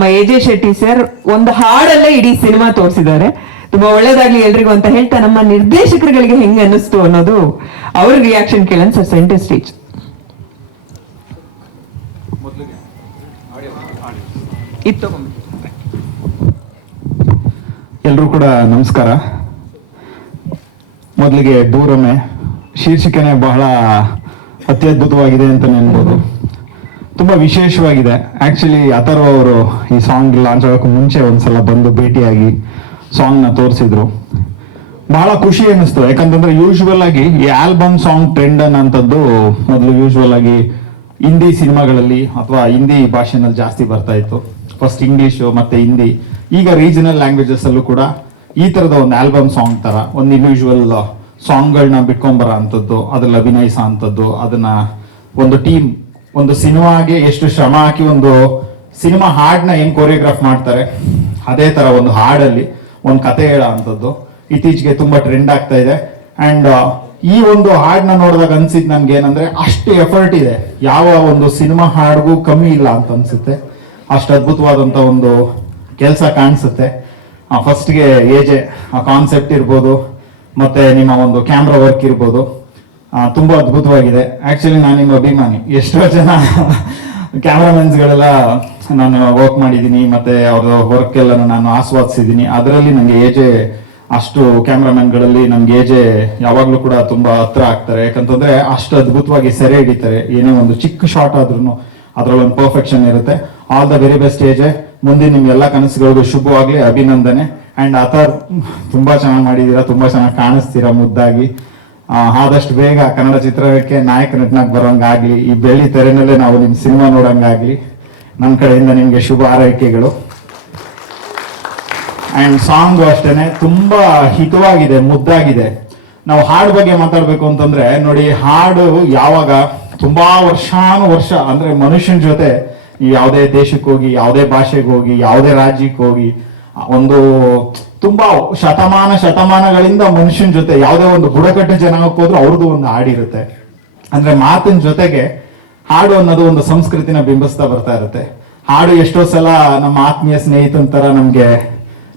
ನಮ್ಮ AJ Shetty sir ಒಂದು ಹಾಡಲ್ಲೇ ಇಡೀ ಸಿನಿಮಾ ತೋರಿಸಿದ್ದಾರೆ. ತುಂಬಾ ಒಳ್ಳೇದಾಗ್ಲಿ ಎಲ್ರಿಗೂ ಅಂತ ಹೇಳ್ತಾ ನಮ್ಮ ನಿರ್ದೇಶಕರುಗಳಿಗೆ ಹೆಂಗ್ ಅನ್ನಿಸ್ತು ಅನ್ನೋದು ಅವ್ರ ರಿಯಾಕ್ಷನ್ ಕೇಳೋಣ. Sir centre stage. ಎಲ್ರೂ ಕೂಡ ನಮಸ್ಕಾರ. ಮೊದಲಿಗೆ ಭೂರಮೆ ಶೀರ್ಷಿಕೆನೆ ಬಹಳ ಅತ್ಯದ್ಭುತವಾಗಿದೆ ಅಂತ ನೆನ್ಬೋದು. ತುಂಬಾ ವಿಶೇಷವಾಗಿದೆ. ಆಕ್ಚುಲಿ ಅಥರ್ವ ಅವರು ಈ ಸಾಂಗ್ ಲಾಂಚ್ ಆಗೋಕ್ಕೂ ಮುಂಚೆ ಒಂದ್ಸಲ ಬಂದು ಭೇಟಿಯಾಗಿ ಸಾಂಗ್ ನ ತೋರಿಸಿದ್ರು. ಬಹಳ ಖುಷಿ ಅನ್ನಿಸ್ತು. ಯಾಕಂತಂದ್ರೆ ಯೂಶುವಲ್ ಆಗಿ ಈ ಆಲ್ಬಮ್ ಸಾಂಗ್ ಟ್ರೆಂಡ್ ಅನ್ನೋಂಥದ್ದು ಮೊದಲು ಯೂಶುವಲ್ ಆಗಿ ಹಿಂದಿ ಸಿನಿಮಾಗಳಲ್ಲಿ ಅಥವಾ ಹಿಂದಿ ಭಾಷೆನಲ್ಲಿ ಜಾಸ್ತಿ ಬರ್ತಾ ಇತ್ತು. ಫಸ್ಟ್ ಇಂಗ್ಲಿಷ್ ಮತ್ತೆ ಹಿಂದಿ, ಈಗ ರೀಜನಲ್ ಲ್ಯಾಂಗ್ವೇಜಸ್ ಅಲ್ಲೂ ಕೂಡ ಈ ತರದ ಒಂದು ಆಲ್ಬಮ್ ಸಾಂಗ್ ತರ ಒಂದು ಇಂಡಿವಿಜುವಲ್ ಸಾಂಗ್ಗಳನ್ನ ಬಿಟ್ಕೊಂಬರೋ ಅಂಥದ್ದು, ಅದ್ರಲ್ಲಿ ಅಭಿನಯಿಸೋ ಅಂಥದ್ದು, ಅದನ್ನ ಒಂದು ಟೀಮ್ ಒಂದು ಸಿನಿಮಾಗೆ ಎಷ್ಟು ಶ್ರಮ ಹಾಕಿ ಒಂದು ಸಿನಿಮಾ ಹಾಡ್ನ ಏನ್ ಕೊರಿಯೋಗ್ರಾಫ್ ಮಾಡ್ತಾರೆ ಅದೇ ತರ ಒಂದು ಹಾಡಲ್ಲಿ ಒಂದು ಕತೆ ಹೇಳೋ ಅಂಥದ್ದು ಇತ್ತೀಚೆಗೆ ತುಂಬಾ ಟ್ರೆಂಡ್ ಆಗ್ತಾ ಇದೆ. ಅಂಡ್ ಈ ಒಂದು ಹಾಡನ್ನ ನೋಡಿದಾಗ ಅನ್ಸಿದ್ ನನ್ಗೆ ಏನಂದ್ರೆ ಅಷ್ಟು ಎಫರ್ಟ್ ಇದೆ, ಯಾವ ಒಂದು ಸಿನಿಮಾ ಹಾಡ್ಗೂ ಕಮ್ಮಿ ಇಲ್ಲ ಅಂತ ಅನ್ಸುತ್ತೆ. ಅಷ್ಟು ಅದ್ಭುತವಾದಂತ ಒಂದು ಕೆಲಸ ಕಾಣಿಸುತ್ತೆ. ಫಸ್ಟ್ಗೆ ಏಜೆ ಆ ಕಾನ್ಸೆಪ್ಟ್ ಇರ್ಬೋದು, ಮತ್ತೆ ನಿಮ್ಮ ಒಂದು ಕ್ಯಾಮ್ರಾ ವರ್ಕ್ ಇರ್ಬೋದು, ತುಂಬಾ ಅದ್ಭುತವಾಗಿದೆ. ಆಕ್ಚುಲಿ ನಾನು ನಿಮ್ಮ ಅಭಿಮಾನಿ. ಎಷ್ಟೋ ಜನ ಕ್ಯಾಮ್ರಾಮನ್ಸ್ಗಳೆಲ್ಲ ನಾನು ವರ್ಕ್ ಮಾಡಿದ್ದೀನಿ, ಮತ್ತೆ ಅವ್ರ ವರ್ಕ್ ಎಲ್ಲ ನಾನು ಆಸ್ವಾದಿಸಿದ್ದೀನಿ. ಅದರಲ್ಲಿ ನನಗೆ ಏಜೆ ಅಷ್ಟು ಕ್ಯಾಮ್ರಾಮನ್ಗಳಲ್ಲಿ ನನ್ಗೆ ಏಜೆ ಯಾವಾಗ್ಲೂ ಕೂಡ ತುಂಬಾ ಹತ್ರ ಆಗ್ತಾರೆ. ಯಾಕಂತಂದ್ರೆ ಅಷ್ಟು ಅದ್ಭುತವಾಗಿ ಸೆರೆ ಹಿಡಿತಾರೆ. ಏನೇ ಒಂದು ಚಿಕ್ಕ ಶಾಟ್ ಆದ್ರೂ ಅದ್ರಲ್ಲಿ ಒಂದು ಪರ್ಫೆಕ್ಷನ್ ಇರುತ್ತೆ. All the very best AJ. ಮುಂದೆ ನಿಮ್ ಎಲ್ಲ ಕನಸುಗಳಿಗೂ ಶುಭವಾಗ್ಲಿ, ಅಭಿನಂದನೆ. ಅಂಡ್ ಅಥರ್ ತುಂಬಾ ಚೆನ್ನಾಗಿ ಮಾಡಿದೀರಾ, ತುಂಬಾ ಚೆನ್ನಾಗಿ ಕಾಣಿಸ್ತೀರಾ ಮುದ್ದಾಗಿ. ಆದಷ್ಟು ಬೇಗ ಕನ್ನಡ ಚಿತ್ರಕ್ಕೆ ನಾಯಕ ನಟನಾಗಿ ಬರೋಂಗಾಗ್ಲಿ, ಈ ಬೆಳ್ಳಿ ತೆರೆನಲ್ಲೇ ನಾವು ನಿಮ್ ಸಿನಿಮಾ ನೋಡಂಗಾಗ್ಲಿ ನನ್ನ ಕಡೆಯಿಂದ ನಿಮ್ಗೆ ಶುಭ ಹಾರೈಕೆಗಳು. ಅಂಡ್ ಸಾಂಗ್ ಅಷ್ಟೇನೆ ತುಂಬಾ ಹಿತವಾಗಿದೆ, ಮುದ್ದಾಗಿದೆ. ನಾವು ಹಾಡು ಬಗ್ಗೆ ಮಾತಾಡ್ಬೇಕು ಅಂತಂದ್ರೆ ನೋಡಿ, ಹಾಡು ಯಾವಾಗ ತುಂಬಾ ವರ್ಷಾನುವರ್ಷ ಅಂದ್ರೆ ಮನುಷ್ಯನ ಜೊತೆ ನೀವು ಯಾವುದೇ ದೇಶಕ್ಕೆ ಹೋಗಿ, ಯಾವುದೇ ಭಾಷೆಗೆ ಹೋಗಿ, ಯಾವುದೇ ರಾಜ್ಯಕ್ಕೆ ಹೋಗಿ, ಒಂದು ತುಂಬಾ ಶತಮಾನಗಳಿಂದ ಮನುಷ್ಯನ ಜೊತೆ ಯಾವುದೇ ಒಂದು ಬುಡಕಟ್ಟು ಜನಾಂಗಕ್ಕೆ ಹೋದ್ರೂ ಅವ್ರದ್ದು ಒಂದು ಹಾಡಿರುತ್ತೆ. ಅಂದ್ರೆ ಮಾತಿನ ಜೊತೆಗೆ ಹಾಡು ಅನ್ನೋದು ಒಂದು ಸಂಸ್ಕೃತಿನ ಬಿಂಬಿಸ್ತಾ ಬರ್ತಾ ಇರುತ್ತೆ. ಹಾಡು ಎಷ್ಟೋ ಸಲ ನಮ್ಮ ಆತ್ಮೀಯ ಸ್ನೇಹಿತನ ತರ ನಮ್ಗೆ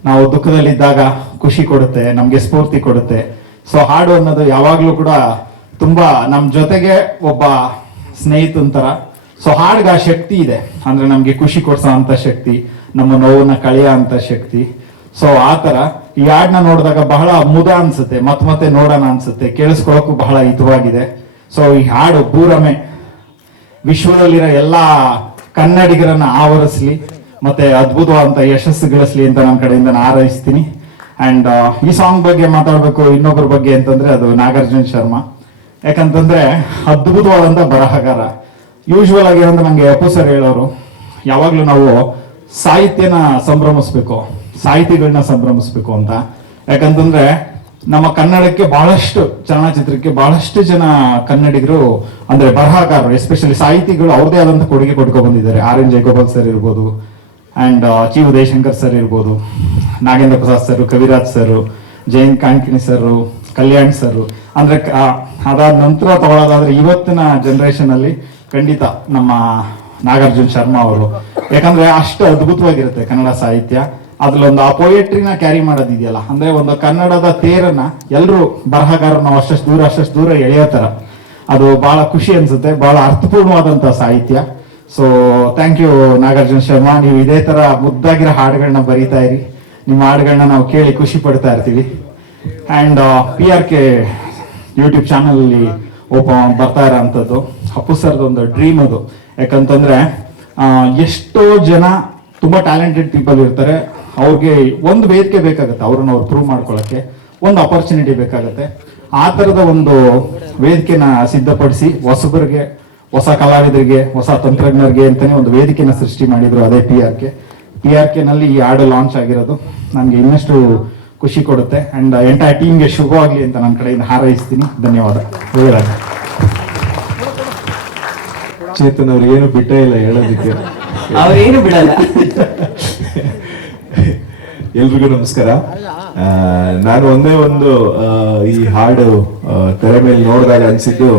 ನಾವು ದುಃಖದಲ್ಲಿದ್ದಾಗ ಖುಷಿ ಕೊಡುತ್ತೆ, ನಮ್ಗೆ ಸ್ಫೂರ್ತಿ ಕೊಡುತ್ತೆ. ಸೊ ಹಾಡು ಅನ್ನೋದು ಯಾವಾಗ್ಲೂ ಕೂಡ ತುಂಬಾ ನಮ್ ಜೊತೆಗೆ ಒಬ್ಬ ಸ್ನೇಹಿತನ ತರ. ಸೊ ಹಾಡ್ಗೆ ಆ ಶಕ್ತಿ ಇದೆ. ಅಂದ್ರೆ ನಮ್ಗೆ ಖುಷಿ ಕೊಡ್ಸೋ ಅಂತ ಶಕ್ತಿ, ನಮ್ಮ ನೋವನ್ನ ಕಳೆಯೋ ಅಂತ ಶಕ್ತಿ. ಸೊ ಆ ತರ ಈ ಹಾಡ್ನ ನೋಡಿದಾಗ ಬಹಳ ಮುದ ಅನ್ಸುತ್ತೆ, ಮತ್ತೆ ನೋಡೋಣ ಅನ್ಸುತ್ತೆ, ಕೇಳಿಸ್ಕೊಳ್ಳೋಕ್ಕೂ ಬಹಳ ಹಿತವಾಗಿದೆ. ಸೊ ಈ ಹಾಡು ಭೂರಮೆ ವಿಶ್ವದಲ್ಲಿರೋ ಎಲ್ಲಾ ಕನ್ನಡಿಗರನ್ನ ಆವರಿಸ್ಲಿ, ಮತ್ತೆ ಅದ್ಭುತವಾದಂತ ಯಶಸ್ಸು ಗಳಿಸ್ಲಿ ಅಂತ ನನ್ನ ಕಡೆಯಿಂದ ನಾನು ಹಾರೈಸ್ತೀನಿ. ಅಂಡ್ ಈ ಸಾಂಗ್ ಬಗ್ಗೆ ಮಾತಾಡ್ಬೇಕು ಇನ್ನೊಬ್ಬರ ಬಗ್ಗೆ ಅಂತಂದ್ರೆ ಅದು ನಾಗಾರ್ಜುನ್ ಶರ್ಮಾ. ಯಾಕಂತಂದ್ರೆ ಅದ್ಭುತವಾದಂತ ಬರಹಗಾರ. ಯೂಶುವಲ್ ಆಗಿ ಏನಂದ್ರೆ ನಂಗೆ ಅಪ್ಪು ಸರ್ ಹೇಳೋರು, ಯಾವಾಗ್ಲೂ ನಾವು ಸಾಹಿತ್ಯನ ಸಂಭ್ರಮಿಸ್ಬೇಕು, ಸಾಹಿತಿಗಳನ್ನ ಸಂಭ್ರಮಿಸ್ಬೇಕು ಅಂತ. ಯಾಕಂತಂದ್ರೆ ನಮ್ಮ ಕನ್ನಡಕ್ಕೆ ಬಹಳಷ್ಟು ಚಲನಚಿತ್ರಕ್ಕೆ ಬಹಳಷ್ಟು ಜನ ಕನ್ನಡಿಗರು ಅಂದ್ರೆ ಬರಹಗಾರರು, ಎಸ್ಪೆಷಲಿ ಸಾಹಿತಿಗಳು ಅವ್ರದೇ ಆದಂತ ಕೊಡುಗೆ ಕೊಟ್ಕೊ ಬಂದಿದ್ದಾರೆ. RN ಜಯಗೋಪಾಲ್ ಸರ್ ಇರ್ಬೋದು, ಅಂಡ್ ಚಿ ಉದಯಶಂಕರ್ ಸರ್ ಇರ್ಬೋದು, Nagendra Prasad sir, Kaviraj sir, Jayant Kaikini sir, Kalyan sir. ಅಂದ್ರೆ ಅದಾದ ನಂತರ ತಗೊಳ್ಳೋದಾದ್ರೆ ಇವತ್ತಿನ ಜನರೇಷನ್ ಅಲ್ಲಿ ಖಂಡಿತ ನಮ್ಮ ನಾಗಾರ್ಜುನ್ ಶರ್ಮಾ ಅವರು. ಯಾಕಂದ್ರೆ ಅಷ್ಟು ಅದ್ಭುತವಾಗಿರುತ್ತೆ ಕನ್ನಡ ಸಾಹಿತ್ಯ. ಅದ್ರಲ್ಲೊಂದು ಆ ಪೊಯೆಟ್ರಿನ ಕ್ಯಾರಿ ಮಾಡೋದಿದೆಯಲ್ಲ, ಅಂದ್ರೆ ಒಂದು ಕನ್ನಡದ ತೇರನ್ನ ಎಲ್ಲರೂ ಬರಹಗಾರರು ನಾವು ಅಷ್ಟಷ್ಟು ದೂರ ಎಳೆಯೋ ತರ, ಅದು ಬಹಳ ಖುಷಿ ಅನ್ಸುತ್ತೆ. ಬಹಳ ಅರ್ಥಪೂರ್ಣವಾದಂತ ಸಾಹಿತ್ಯ. So thank you Nagarjun Sharma. ನೀವು ಇದೇ ತರ ಮುದ್ದಾಗಿರೋ ಹಾಡುಗಳನ್ನ ಬರೀತಾ ಇರಿ. ನಿಮ್ಮ ಹಾಡುಗಳನ್ನ ನಾವು ಕೇಳಿ ಖುಷಿ ಪಡ್ತಾ ಇರ್ತೀವಿ. ಅಂಡ್ PRK ಯೂಟ್ಯೂಬ್ ಚಾನಲ್ ಅಲ್ಲಿ ಬರ್ತಾ ಇರೋಂಥದ್ದು ಅಪ್ಪು ಸರ್ದು ಒಂದು ಡ್ರೀಮ್ ಅದು. ಯಾಕಂತಂದ್ರೆ ಎಷ್ಟೋ ಜನ ತುಂಬಾ ಟ್ಯಾಲೆಂಟೆಡ್ ಪೀಪಲ್ ಇರ್ತಾರೆ, ಅವ್ರಿಗೆ ಒಂದು ವೇದಿಕೆ ಬೇಕಾಗುತ್ತೆ, ಅವ್ರನ್ನ ಅವ್ರು ಪ್ರೂವ್ ಮಾಡ್ಕೊಳ್ಳೋಕ್ಕೆ ಒಂದು ಅಪರ್ಚುನಿಟಿ ಬೇಕಾಗುತ್ತೆ. ಆ ತರದ ಒಂದು ವೇದಿಕೆನ ಸಿದ್ಧಪಡಿಸಿ ಹೊಸಬರಿಗೆ, ಹೊಸ ಕಲಾವಿದರಿಗೆ, ಹೊಸ ತಂತ್ರಜ್ಞರಿಗೆ ಅಂತಾನೆ ಒಂದು ವೇದಿಕೆನ ಸೃಷ್ಟಿ ಮಾಡಿದ್ರು, ಅದೇ PRK ನಲ್ಲಿ ಈ ಹಾಡು ಲಾಂಚ್ ಆಗಿರೋದು ನನ್ಗೆ ಇನ್ನಷ್ಟು ಖುಷಿ ಕೊಡುತ್ತೆ. ಅಂಡ್ ಎಂಟೈರ್ ಟೀಮ್ಗೆ ಶುಭವಾಗ್ಲಿ ಅಂತ ನನ್ನ ಕಡೆಯಿಂದ ಹಾರೈಸ್ತೀನಿ. ಧನ್ಯವಾದ. ಒಳ್ಳೆಯದಾಗ. ಚೇತನ್ ಅವ್ರು ಏನು ಬಿಟ್ಟೇ ಇಲ್ಲ ಹೇಳೋದಿಕ್ಕೆ. ಅವ್ರೇನು ಬಿಡಲ್ಲ. ಎಲ್ರಿಗೂ ನಮಸ್ಕಾರ. ನಾನು ಒಂದೇ ಒಂದು ಈ ಹಾಡು ತೆರೆ ಮೇಲೆ ನೋಡಿದಾಗ ಅನ್ಸಿದ್ದು,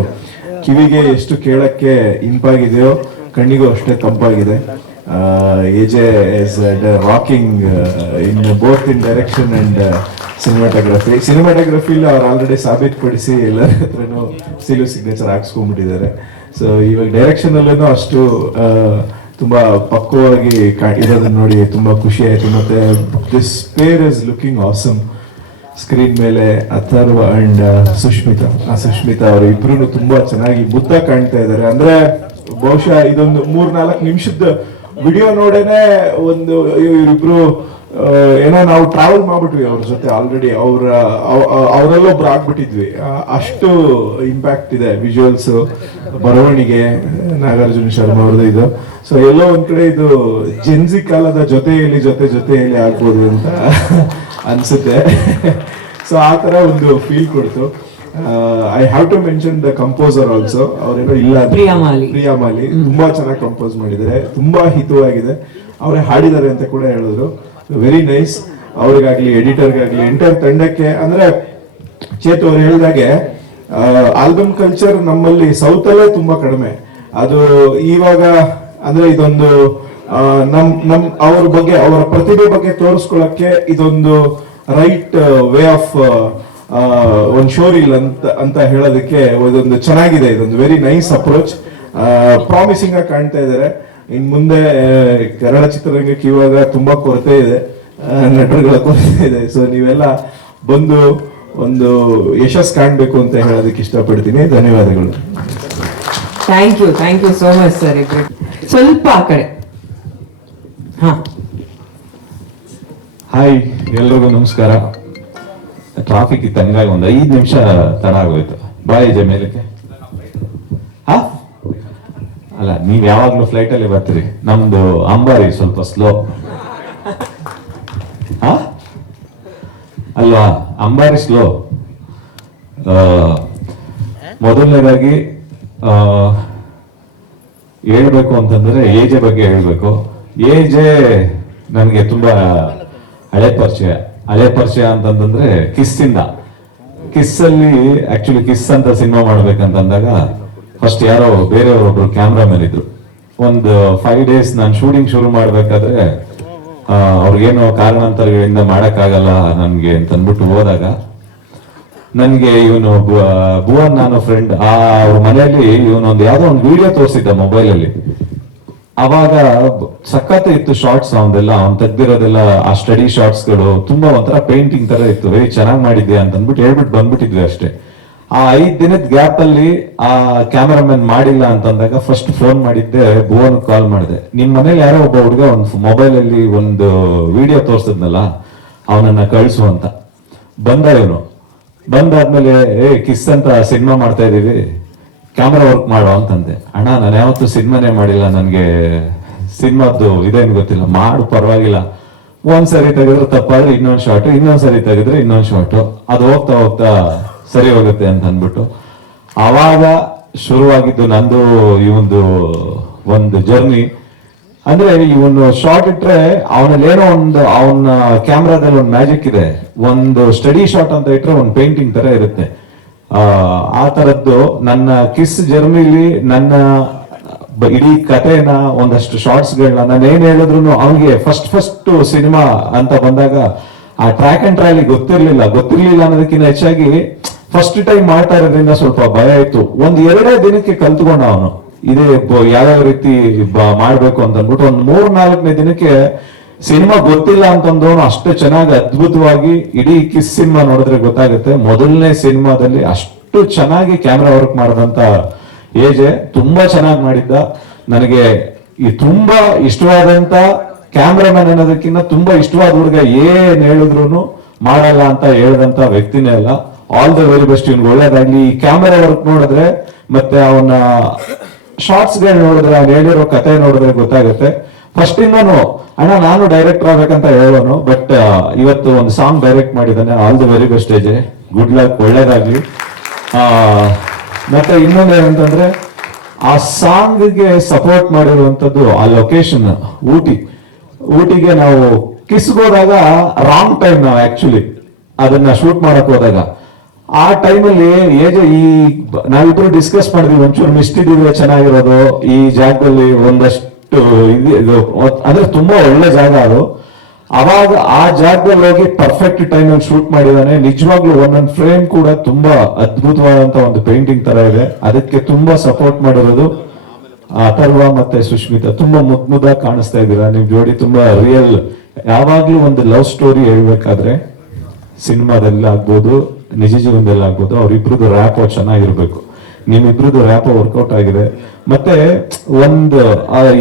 ಕಿವಿಗೆ ಎಷ್ಟು ಕೇಳಕ್ಕೆ ಇಂಪಾಗಿದೆಯೋ ಕಣ್ಣಿಗೂ ಅಷ್ಟೇ ತಂಪಾಗಿದೆ. AJ is rocking in both in direction and cinematography. Cinematography ಅವ್ರು ಆಲ್ರೆಡಿ ಸಾಬೀತುಪಡಿಸಿ ಎಲ್ಲರ ಹತ್ರನೂ ಸೀಲು ಸಿಗ್ನೇಚರ್ ಹಾಕ್ಸ್ಕೊಂಡ್ಬಿಟ್ಟಿದ್ದಾರೆ. ಸೊ ಇವಾಗ ಡೈರೆಕ್ಷನ್ ಅಲ್ಲೂ ಅಷ್ಟು ತುಂಬಾ ಪಕ್ವವಾಗಿ ಇರೋದನ್ನ ನೋಡಿ ತುಂಬಾ ಖುಷಿ ಆಯ್ತು. ಮತ್ತೆ this pair is looking awesome. Screen ಮೇಲೆ ಅಥರ್ವ ಅಂಡ್ ಸುಷ್ಮಿತಾ ಅವರು ಇಬ್ರು ತುಂಬಾ ಚೆನ್ನಾಗಿ ಮುದ್ದ ಕಾಣ್ತಾ ಇದ್ದಾರೆ. ಅಂದ್ರೆ ಬಹುಶಃ ಇದೊಂದು 3-4 ನಿಮಿಷದ ವಿಡಿಯೋ ನೋಡೇನೆ ಒಂದು ಇವರಿಬ್ರು ಏನೋ ನಾವು ಟ್ರಾವೆಲ್ ಮಾಡ್ಬಿಟ್ವಿ ಅವ್ರ ಜೊತೆ ಆಲ್ರೆಡಿ. ಅವರೆಲ್ಲೊಬ್ರು ಆಗ್ಬಿಟ್ಟಿದ್ವಿ. ಅಷ್ಟು ಇಂಪ್ಯಾಕ್ಟ್ ಇದೆ ವಿಜುವಲ್ಸ್, ಬರವಣಿಗೆ ನಾಗಾರ್ಜುನ ಶರ್ಮಾ ಅವ್ರದ್ದು ಇದು. ಸೊ ಎಲ್ಲೋ ಒಂದ್ ಕಡೆ ಇದು ಜೆನ್ಸಿ ಕಾಲದ ಜೊತೆಯಲ್ಲಿ ಆಗ್ಬೋದು ಅಂತ ಅನ್ಸುತ್ತೆ. ಸೊ ಆ ತರ ಒಂದು ಫೀಲ್ ಕೊಡ್ತು. I have to mention the composer also. ಅವರೇನೋ ಇಲ್ಲ, ಪ್ರಿಯಾಮಾಲಿ ತುಂಬಾ ಚೆನ್ನಾಗಿ ಕಂಪೋಸ್ ಮಾಡಿದ್ದಾರೆ, ತುಂಬಾ ಹಿತವಾಗಿದೆ. ಅವರೇ ಹಾಡಿದ್ದಾರೆ ಅಂತ ಕೂಡ ಹೇಳಿದ್ರು. Very nice. ಅವ್ರಿಗಾಗ್ಲಿ, ಎಡಿಟರ್ಗಾಗ್ಲಿ, ಎಂಟರ್ ತಂಡಕ್ಕೆ. ಅಂದ್ರೆ ಚೇತು ಅವ್ರು ಹೇಳಿದಾಗೆ ಆಲ್ಬಮ್ ಕಲ್ಚರ್ ನಮ್ಮಲ್ಲಿ ಸೌತ್ ಅಲ್ಲೇ ತುಂಬಾ ಕಡಿಮೆ. ಅದು ಇವಾಗ ಅಂದ್ರೆ ಇದೊಂದು ಅವ್ರ ಬಗ್ಗೆ, ಅವರ ಪ್ರತಿಭೆ ಬಗ್ಗೆ ತೋರಿಸ್ಕೊಳ್ಳಕ್ಕೆ ಇದೊಂದು ರೈಟ್ ವೇ ಆಫ್ ಒಂದು ಶೋ ರೀಲ್ ಅಂತ ಹೇಳೋದಕ್ಕೆ ಇದೊಂದು ಚೆನ್ನಾಗಿದೆ. ಇದೊಂದು ವೆರಿ ನೈಸ್ ಅಪ್ರೋಚ್. ಪ್ರಾಮಿಸಿಂಗ್ ಆಗಿ ಕಾಣ್ತಾ ಇದ್ದಾರೆ. ಇನ್ ಮುಂದೆ ಕನ್ನಡ ಚಿತ್ರರಂಗಕ್ಕೆ ಇವಾಗ ತುಂಬಾ ಕೊರತೆ ಇದೆ, ನಟರುಗಳ ಕೊರತೆ ಇದೆ. ಸೊ ನೀವೆಲ್ಲ ಬಂದು ಒಂದು ಯಶಸ್ಸು ಕಾಣ್ಬೇಕು ಅಂತ ಹೇಳೋದಕ್ಕೆ ಇಷ್ಟಪಡ್ತೀನಿ. ಧನ್ಯವಾದಗಳು. Thank you so much sir. ಸ್ವಲ್ಪ ಆ ಕಡೆ. ಹಾಯ್, ಎಲ್ರಿಗೂ ನಮಸ್ಕಾರ. ಟ್ರಾಫಿಕ್ ಇತ್ತು, ಹಂಗಾಗಿ ಒಂದು 5 ನಿಮಿಷ ತಡ ಆಗೋಯ್ತು. ಬಾಯ್ ಮೇಲಕ್ಕೆ. ಹಾ ಅಲ್ಲ, ನೀವ್ ಯಾವಾಗ್ಲೂ ಫ್ಲೈಟ್ ಅಲ್ಲಿ ಬರ್ತೀರಿ, ನಮ್ದು ಅಂಬಾರಿ ಸ್ವಲ್ಪ ಸ್ಲೋ. ಅಲ್ವಾ, ಅಂಬಾರಿ ಸ್ಲೋ. ಮೊದಲನೇದಾಗಿ ಹೇಳ್ಬೇಕು ಅಂತಂದ್ರೆ ಎಜೆ ಬಗ್ಗೆ ಹೇಳ್ಬೇಕು. ಎಜೆ ನನಗೆ ತುಂಬಾ ಹಳೆ ಪರಿಚಯ ಅಂತಂದ್ರೆ ಕಿಸ್ಸಿಂದ. ಕಿಸ್ ಅಲ್ಲಿ ಆಕ್ಚುಲಿ ಕಿಸ್ ಅಂತ ಸಿನಿಮಾ ಮಾಡ್ಬೇಕಂತಂದಾಗ ಫಸ್ಟ್ ಯಾರೋ ಬೇರೆಯವರೊಬ್ರು ಕ್ಯಾಮ್ರಾಮನ್ ಇದ್ರು. ಒಂದು 5 days ನಾನು ಶೂಟಿಂಗ್ ಶುರು ಮಾಡ್ಬೇಕಾದ್ರೆ ಅವ್ರಿಗೇನೋ ಕಾರಣಾಂತರಗಳಿಂದ ಮಾಡಕ್ಕಾಗಲ್ಲ ನನ್ಗೆ ಅಂತ ಅಂದ್ಬಿಟ್ಟು ಹೋದಾಗ, ನನ್ಗೆ ಇವನು ಭುವನ್, ನಾನು ಫ್ರೆಂಡ್, ಅವ್ರ ಮನೆಯಲ್ಲಿ ಇವನೊಂದು ಯಾವ್ದೋ ಒಂದು ವಿಡಿಯೋ ತೋರಿಸಿದ್ದ ಮೊಬೈಲ್ ಅಲ್ಲಿ. ಅವಾಗ ಸಖತ್ ಇತ್ತು ಶಾರ್ಟ್ಸ್, ಅವನ್ನೆಲ್ಲ ಅವ್ನು ತೆಗ್ದಿರೋದೆಲ್ಲ ಆ ಸ್ಟಡಿ ಶಾರ್ಟ್ಸ್ ಗಳು ತುಂಬಾ ಒಂಥರ ಪೇಂಟಿಂಗ್ ತರ ಇತ್ತು. ವೆರಿ ಚೆನ್ನಾಗಿ ಮಾಡಿದ್ಯಾ ಅಂತ ಅಂದ್ಬಿಟ್ಟು ಹೇಳ್ಬಿಟ್ಟು ಬಂದ್ಬಿಟ್ಟಿದ್ವಿ ಅಷ್ಟೇ. ಆ 5 ದಿನದ ಗ್ಯಾಪ್ ಅಲ್ಲಿ ಆ ಕ್ಯಾಮರಾಮನ್ ಮಾಡಿಲ್ಲ ಅಂತಂದಾಗ ಫಸ್ಟ್ ಫೋನ್ ಮಾಡಿದ್ದೆ, ಭುವನ್ ಕಾಲ್ ಮಾಡಿದೆ. ನಿಮ್ ಮನೇಲಿ ಯಾರೋ ಒಬ್ಬ ಹುಡುಗ ಒಂದು ಮೊಬೈಲ್ ಅಲ್ಲಿ ಒಂದು ವಿಡಿಯೋ ತೋರ್ಸಿದ್ನಲ್ಲ, ಅವನನ್ನ ಕಳಿಸು ಅಂತ. ಬಂದ ಇವನು. ಬಂದಾದ್ಮೇಲೆ ಕಿಸ್ ಅಂತ ಸಿನಿಮಾ ಮಾಡ್ತಾ ಇದೀವಿ, ಕ್ಯಾಮ್ರಾ ವರ್ಕ್ ಮಾಡೋ ಅಂತಂದೆ. ಅಣ್ಣ, ನಾನು ಯಾವತ್ತೂ ಸಿನಿಮಾನೇ ಮಾಡಿಲ್ಲ, ನನ್ಗೆ ಸಿನಿಮಾದ್ದು ಇದೇನು ಗೊತ್ತಿಲ್ಲ. ಮಾಡು, ಪರವಾಗಿಲ್ಲ. ಒಂದ್ಸರಿ ತೆಗೆದ್ರೆ ತಪ್ಪಾದ್ರೆ ಇನ್ನೊಂದು ಶಾರ್ಟ್, ಇನ್ನೊಂದ್ಸರಿ ತೆಗೆದ್ರೆ ಇನ್ನೊಂದು ಶಾರ್ಟ್, ಅದು ಹೋಗ್ತಾ ಹೋಗ್ತಾ ಸರಿ ಹೋಗುತ್ತೆ ಅಂತ ಅಂದ್ಬಿಟ್ಟು ಆವಾಗ ಶುರುವಾಗಿದ್ದು ನಂದು ಈ ಒಂದು ಜರ್ನಿ. ಅಂದ್ರೆ ಇವನು ಶಾರ್ಟ್ ಇಟ್ರೆ ಅವನಲ್ಲಿ ಏನೋ ಅವನ ಕ್ಯಾಮ್ರಾದಲ್ಲಿ ಒಂದು ಮ್ಯಾಜಿಕ್ ಇದೆ. ಒಂದು ಸ್ಟಡಿ ಶಾಟ್ ಅಂತ ಇಟ್ರೆ ಒಂದು ಪೇಂಟಿಂಗ್ ತರ ಇರುತ್ತೆ. ಆ ತರದ್ದು ನನ್ನ ಕಿಸ್ ಜರ್ನಿಲಿ ನನ್ನ ಇಡೀ ಕಥೆನ, ಒಂದಷ್ಟು ಶಾರ್ಟ್ಸ್ ಗಳನ್ನ ನಾನು ಏನ್ ಹೇಳಿದ್ರು ಅವನಿಗೆ ಫಸ್ಟ್ ಸಿನಿಮಾ ಅಂತ ಬಂದಾಗ ಆ ಟ್ರ್ಯಾಕ್ ಅಂಡ್ ಟ್ರಯಲ್ ಗೊತ್ತಿರ್ಲಿಲ್ಲ ಅನ್ನೋದಕ್ಕಿಂತ ಹೆಚ್ಚಾಗಿ ಫಸ್ಟ್ ಟೈಮ್ ಮಾಡ್ತಾ ಇರೋದ್ರಿಂದ ಸ್ವಲ್ಪ ಭಯ ಇತ್ತು. 1-2 ದಿನಕ್ಕೆ ಕಲ್ತ್ಕೊಂಡ ಅವನು ಇದೇ ಯಾವ್ಯಾವ ರೀತಿ ಮಾಡ್ಬೇಕು ಅಂತ ಅಂದ್ಬಿಟ್ಟು. 3-4ನೇ ದಿನಕ್ಕೆ ಸಿನಿಮಾ ಗೊತ್ತಿಲ್ಲ ಅಂತಂದವನು ಅಷ್ಟು ಚೆನ್ನಾಗಿ ಅದ್ಭುತವಾಗಿ ಇಡೀ ಕಿಸ್ ಸಿನಿಮಾ ನೋಡಿದ್ರೆ ಗೊತ್ತಾಗುತ್ತೆ. ಮೊದಲನೇ ಸಿನಿಮಾದಲ್ಲಿ ಅಷ್ಟು ಚೆನ್ನಾಗಿ ಕ್ಯಾಮ್ರಾ ವರ್ಕ್ ಮಾಡದಂತ ಏಜೆ ತುಂಬಾ ಚೆನ್ನಾಗಿ ಮಾಡಿದ್ದ. ನನಗೆ ಈ ತುಂಬಾ ಇಷ್ಟವಾದಂತ ಕ್ಯಾಮ್ರಾಮನ್ ಅನ್ನೋದಕ್ಕಿಂತ ತುಂಬಾ ಇಷ್ಟವಾದ ಹುಡುಗ ಏನ್ ಹೇಳಿದ್ರು ಮಾಡಲ್ಲ ಅಂತ ಹೇಳಿದಂತ ವ್ಯಕ್ತಿನೇ ಅಲ್ಲ. ಆಲ್ ದ ವೆರಿ ಬೆಸ್ಟ್, ಇವ್ನಿಗೆ ಒಳ್ಳೇದಾಗ್ಲಿ. ಈ ಕ್ಯಾಮೆರಾ ವರ್ಕ್ ನೋಡಿದ್ರೆ ಮತ್ತೆ ಅವನ ಶಾರ್ಟ್ಸ್ ಗಳು ನೋಡಿದ್ರೆ, ಅವ್ನು ಹೇಳಿರೋ ಕತೆ ನೋಡಿದ್ರೆ ಗೊತ್ತಾಗುತ್ತೆ. ಫಸ್ಟ್ ಇಂದಾನು ಅಣ್ಣ ನಾನು ಡೈರೆಕ್ಟರ್ ಆಗ್ಬೇಕಂತ ಹೇಳೋನು, ಬಟ್ ಇವತ್ತು ಒಂದು ಸಾಂಗ್ ಡೈರೆಕ್ಟ್ ಮಾಡಿದ್ದಾನೆ. All the very best AJ, good luck, ಒಳ್ಳೇದಾಗ್ಲಿ. ಮತ್ತೆ ಇನ್ನೊಂದು ಏನಂತಂದ್ರೆ, ಆ ಸಾಂಗ್ಗೆ ಸಪೋರ್ಟ್ ಮಾಡಿರುವಂತದ್ದು ಆ ಲೊಕೇಶನ್ ಊಟಿಗೆ ನಾವು ಕಿಸ್ಗೋದಾಗ ರಾಂಗ್ ಟೈಮ್ ನಾವು ಆಕ್ಚುಲಿ ಅದನ್ನ ಶೂಟ್ ಮಾಡಕ್ ಹೋದಾಗ ಆ ಟೈಮಲ್ಲಿ ನಾವಿಬ್ರು ಡಿಸ್ಕಸ್ ಮಾಡಿದ್ವಿ, ಒಂಚೂರು ಮಿಸ್ಟ್ ಇದ್ರೆ ಚೆನ್ನಾಗಿರೋದು, ಈ ಜಾಗದಲ್ಲಿ ಒಂದಷ್ಟು ಇದು ಅಂದ್ರೆ ತುಂಬಾ ಒಳ್ಳೆ ಜಾಗ ಅದು. ಅವಾಗ ಆ ಜಾಗದಲ್ಲಿ ಹೋಗಿ ಪರ್ಫೆಕ್ಟ್ ಟೈಮ್ ಅಲ್ಲಿ ಶೂಟ್ ಮಾಡಿದಾನೆ. ನಿಜವಾಗ್ಲೂ ಒಂದೊಂದು ಫ್ರೇಮ್ ಕೂಡ ತುಂಬಾ ಅದ್ಭುತವಾದಂತ ಒಂದು ಪೇಂಟಿಂಗ್ ತರ ಇದೆ. ಅದಕ್ಕೆ ತುಂಬಾ ಸಪೋರ್ಟ್ ಮಾಡಿರೋದು ಅಥರ್ವ ಮತ್ತೆ ಸುಷ್ಮಿತಾ. ತುಂಬಾ ಮುದ್ದಾಗಿ ಕಾಣಿಸ್ತಾ ಇದ್ದೀರಾ ನಿಮ್ ಜೋಡಿ. ತುಂಬಾ ರಿಯಲ್. ಯಾವಾಗ್ಲೂ ಒಂದು ಲವ್ ಸ್ಟೋರಿ ಹೇಳ್ಬೇಕಾದ್ರೆ ಸಿನಿಮಾದಲ್ಲಿ ಆಗ್ಬೋದು, ನಿಜ ಜೀವನದಲ್ಲಿ ಆಗ್ಬೋದು, ಅವ್ರಿಬ್ರದ್ದು ರ್ಯಾಪ್ ಚೆನ್ನಾಗಿರ್ಬೇಕು. ನಿಮ್ಮಿಬ್ರದ್ದು ರ್ಯಾಪ್ ವರ್ಕೌಟ್ ಆಗಿದೆ. ಮತ್ತೆ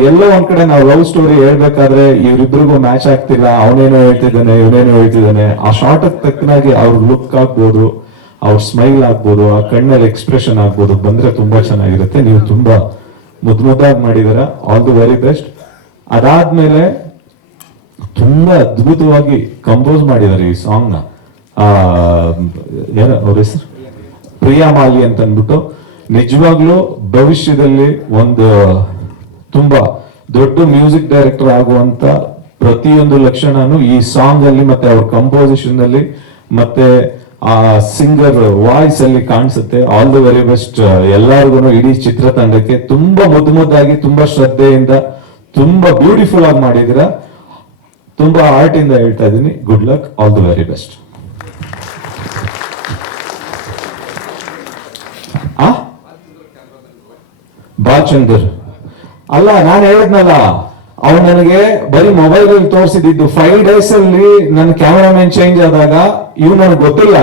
ಎಲ್ಲೋ ಒಂದ್ ಕಡೆ ನಾವು ಲವ್ ಸ್ಟೋರಿ ಹೇಳ್ಬೇಕಾದ್ರೆ ಇವ್ರಿಬ್ರಿಗೂ ಮ್ಯಾಚ್ ಆಗ್ತಿಲ್ಲ, ಅವನೇನೋ ಹೇಳ್ತಿದ್ದಾನೆ ಇವನೇನೋ ಹೇಳ್ತಿದ್ದಾನೆ. ಆ ಶಾರ್ಟ್ ತಕ್ಕನಾಗಿ ಅವ್ರ ಲುಕ್ ಆಗ್ಬೋದು, ಅವ್ರ ಸ್ಮೈಲ್ ಆಗ್ಬೋದು, ಆ ಕಣ್ಣಲ್ಲಿ ಎಕ್ಸ್ಪ್ರೆಷನ್ ಆಗ್ಬೋದು ಬಂದ್ರೆ ತುಂಬಾ ಚೆನ್ನಾಗಿರುತ್ತೆ. ನೀವು ತುಂಬಾ ಮುದ್ದಾಗಿ ಮಾಡಿದಾರ. All the very best. ಅದಾದ್ಮೇಲೆ ತುಂಬಾ ಅದ್ಭುತವಾಗಿ ಕಂಪೋಸ್ ಮಾಡಿದ್ದಾರೆ ಈ ಸಾಂಗ್ ನ. ಯಾರ ಅವ್ರ ಹೆಸರು ಪ್ರಿಯಾ ಮಾಲಿ ಅಂತ ಅಂದ್ಬಿಟ್ಟು. ನಿಜವಾಗ್ಲೂ ಭವಿಷ್ಯದಲ್ಲಿ ಒಂದು ತುಂಬಾ ದೊಡ್ಡ ಮ್ಯೂಸಿಕ್ ಡೈರೆಕ್ಟರ್ ಆಗುವಂತ ಪ್ರತಿಯೊಂದು ಲಕ್ಷಣನು ಈ ಸಾಂಗ್ ಅಲ್ಲಿ ಮತ್ತೆ ಅವ್ರ ಕಂಪೋಸಿಷನ್ ಅಲ್ಲಿ ಮತ್ತೆ ಆ ಸಿಂಗರ್ ವಾಯ್ಸ್ ಅಲ್ಲಿ ಕಾಣಿಸುತ್ತೆ. ಆಲ್ ದಿ ವೆರಿ ಬೆಸ್ಟ್ ಎಲ್ಲರಿಗೂ, ಇಡೀ ಚಿತ್ರತಂಡಕ್ಕೆ. ತುಂಬಾ ಮುದ್ದಾಗಿ ತುಂಬಾ ಶ್ರದ್ಧೆಯಿಂದ ತುಂಬಾ ಬ್ಯೂಟಿಫುಲ್ ಆಗಿ ಮಾಡಿದಿರ. ತುಂಬಾ ಆರ್ಟ್ ಇಂದ ಹೇಳ್ತಾ ಇದ್ದೀನಿ. Good luck, all the very best. Balchander ಅಲ್ಲ, ನಾನು ಹೇಳಿದ್ನಲ್ಲ, ಅವ್ನು ನನಗೆ ಬರೀ ಮೊಬೈಲ್ ಅಲ್ಲಿ ತೋರಿಸಿದ್ದು 5 days ಅಲ್ಲಿ ನನ್ನ ಕ್ಯಾಮರಾಮನ್ ಚೇಂಜ್ ಆದಾಗ ಇವ್ ನನಗೆ ಗೊತ್ತಿಲ್ಲ.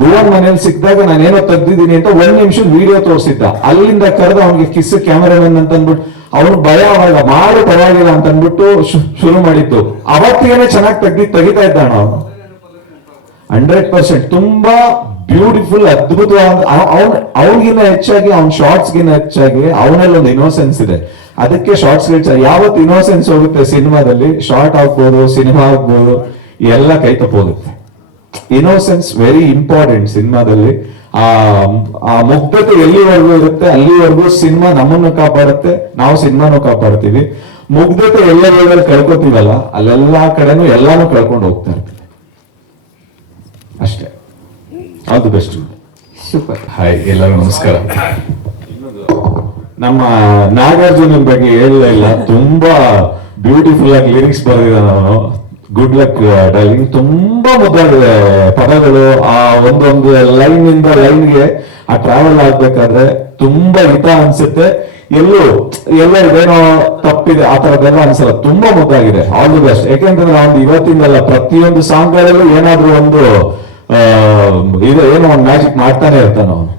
ಭುವನ್ ಮನೇಲಿ ಸಿಕ್ಕಿದಾಗ ನಾನೇನೋ ತೆಗ್ದಿದ್ದೀನಿ ಅಂತ 1 ನಿಮಿಷ ವಿಡಿಯೋ ತೋರಿಸಿದ್ದ. ಅಲ್ಲಿಂದ ಕರೆದು ಅವನಿಗೆ ಕಿಸ್ ಕ್ಯಾಮರಾಮನ್ ಅಂತ ಅಂದ್ಬಿಟ್ಟು ಅವನು ಭಯ ಆವಾಗ ಮಾಡು ಪರವಾಗಿಲ್ಲ ಅಂತ ಅಂದ್ಬಿಟ್ಟು ಶುರು ಮಾಡಿದ್ದು. ಅವತ್ತೇನೆ ಚೆನ್ನಾಗಿ ತೆಗಿತಾ ಇದ್ದಾನ ಅವನು. 100% ತುಂಬಾ ಬ್ಯೂಟಿಫುಲ್, ಅದ್ಭುತವಾದ. ಅವನಿಗಿನ್ನ ಹೆಚ್ಚಾಗಿ ಅವ್ನ ಶಾರ್ಟ್ಸ್ ಗಿನ್ನ ಹೆಚ್ಚಾಗಿ ಅವನಲ್ಲಿ ಒಂದು ಇನೋಸೆನ್ಸ್ ಇದೆ. ಅದಕ್ಕೆ ಶಾರ್ಟ್ಸ್ ಯಾವತ್ತು ಇನೋಸೆನ್ಸ್ ಹೋಗುತ್ತೆ ಸಿನಿಮಾದಲ್ಲಿ, ಶಾರ್ಟ್ ಆಗ್ಬೋದು, ಸಿನಿಮಾ ಆಗ್ಬೋದು, ಎಲ್ಲ ಕೈ ತಪ್ಪೋಗುತ್ತೆ. ಇನೋಸೆನ್ಸ್ ವೆರಿ ಇಂಪಾರ್ಟೆಂಟ್ ಸಿನಿಮಾದಲ್ಲಿ. ಆ ಮುಗ್ಧತೆ ಎಲ್ಲಿವರೆಗೂ ಇರುತ್ತೆ ಅಲ್ಲಿವರೆಗೂ ಸಿನಿಮಾ ನಮ್ಮನ್ನು ಕಾಪಾಡುತ್ತೆ, ನಾವು ಸಿನಿಮಾನು ಕಾಪಾಡ್ತೀವಿ. ಮುಗ್ಧತೆ ಎಲ್ಲೆಲ್ಲಿ ಕಳ್ಕೊತೀವಲ್ಲ ಅಲ್ಲೆಲ್ಲಾ ಕಡೆನೂ ಎಲ್ಲಾನು ಕಳ್ಕೊಂಡು ಹೋಗ್ತಾ ಇರ್ತೀವಿ ಅಷ್ಟೇ. All the best. Super. Hi, ಎಲ್ಲರಿಗೂ ನಮಸ್ಕಾರ. ನಮ್ಮ ನಾಗಾರ್ಜುನನ್ ಬಗ್ಗೆ ಹೇಳಲೇ ಇಲ್ಲ. ತುಂಬಾ ಬ್ಯೂಟಿಫುಲ್ ಆಗಿ ಲಿರಿಕ್ಸ್ ಬರೆದಿದ್ದಾನೆ ಅವನು. Good luck darling. ತುಂಬಾ ಮುದ್ದಾಗಿದೆ ಪದಗಳು. ಆ ಒಂದೊಂದು ಲೈನ್ ಇಂದ ಲೈನ್ಗೆ ಆ ಟ್ರಾವೆಲ್ ಆಗ್ಬೇಕಾದ್ರೆ ತುಂಬಾ ಹಿತ ಅನ್ಸುತ್ತೆ. ಎಲ್ಲೋ ಇದೇನೋ ತಪ್ಪಿದೆ ಆ ತರದೆಲ್ಲ ಅನ್ಸಲ್ಲ. ತುಂಬಾ ಮುದ್ದಾಗಿದೆ. All the best. ಯಾಕೆಂತಂದ್ರೆ ಅವ್ನು ಇವತ್ತಿಂದಲ್ಲ ಪ್ರತಿಯೊಂದು ಸಾಂಗ್ ಗಳಲ್ಲೂ ಏನಾದ್ರೂ ಒಂದು ಏನೋ ಒಂದು ಮ್ಯಾಜಿಕ್ ಮಾಡ್ತಾನೆ ಇರ್ತಾನೆ ಅವನು.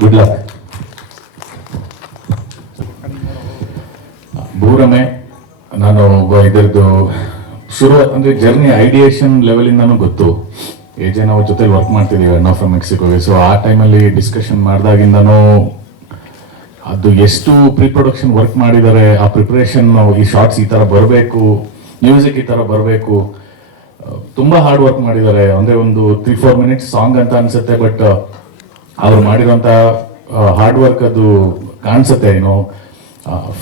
Good luck. ಭೂರಮೆ, ನಾನು ಇದರದ್ದು ಶುರು ಅಂದ್ರೆ ಜರ್ನಿ ಐಡಿಯೇಷನ್ ಲೆವೆಲ್ ಇಂದಾನು ಗೊತ್ತು. ಏಜೆ ನಾವು ಜೊತೆ ವರ್ಕ್ ಮಾಡ್ತಿದ್ದೀವಿ ರನ್ ಆಫ್ ಮೆಕ್ಸಿಕೋಗೆ. ಸೊ ಆ ಟೈಮಲ್ಲಿ ಡಿಸ್ಕಷನ್ ಮಾಡಿದಾಗಿಂದನೂ ಅದು ಎಷ್ಟು ಪ್ರೀ ಪ್ರೊಡಕ್ಷನ್ ವರ್ಕ್ ಮಾಡಿದ್ದಾರೆ. ಆ ಪ್ರಿಪರೇಷನ್, ಈ ಶಾರ್ಟ್ಸ್ ಈ ತರ ಬರಬೇಕು, ಮ್ಯೂಸಿಕ್ ಈ ತರ ಬರಬೇಕು, ತುಂಬಾ ಹಾರ್ಡ್ ವರ್ಕ್ ಮಾಡಿದ್ದಾರೆ. ಅಂದ್ರೆ ಒಂದು 3-4 minutes ಸಾಂಗ್ ಅಂತ ಅನ್ಸುತ್ತೆ, ಬಟ್ ಅವ್ರು ಮಾಡಿರುವಂತ ಹಾರ್ಡ್ ವರ್ಕ್ ಅದು ಕಾಣಿಸುತ್ತೆ.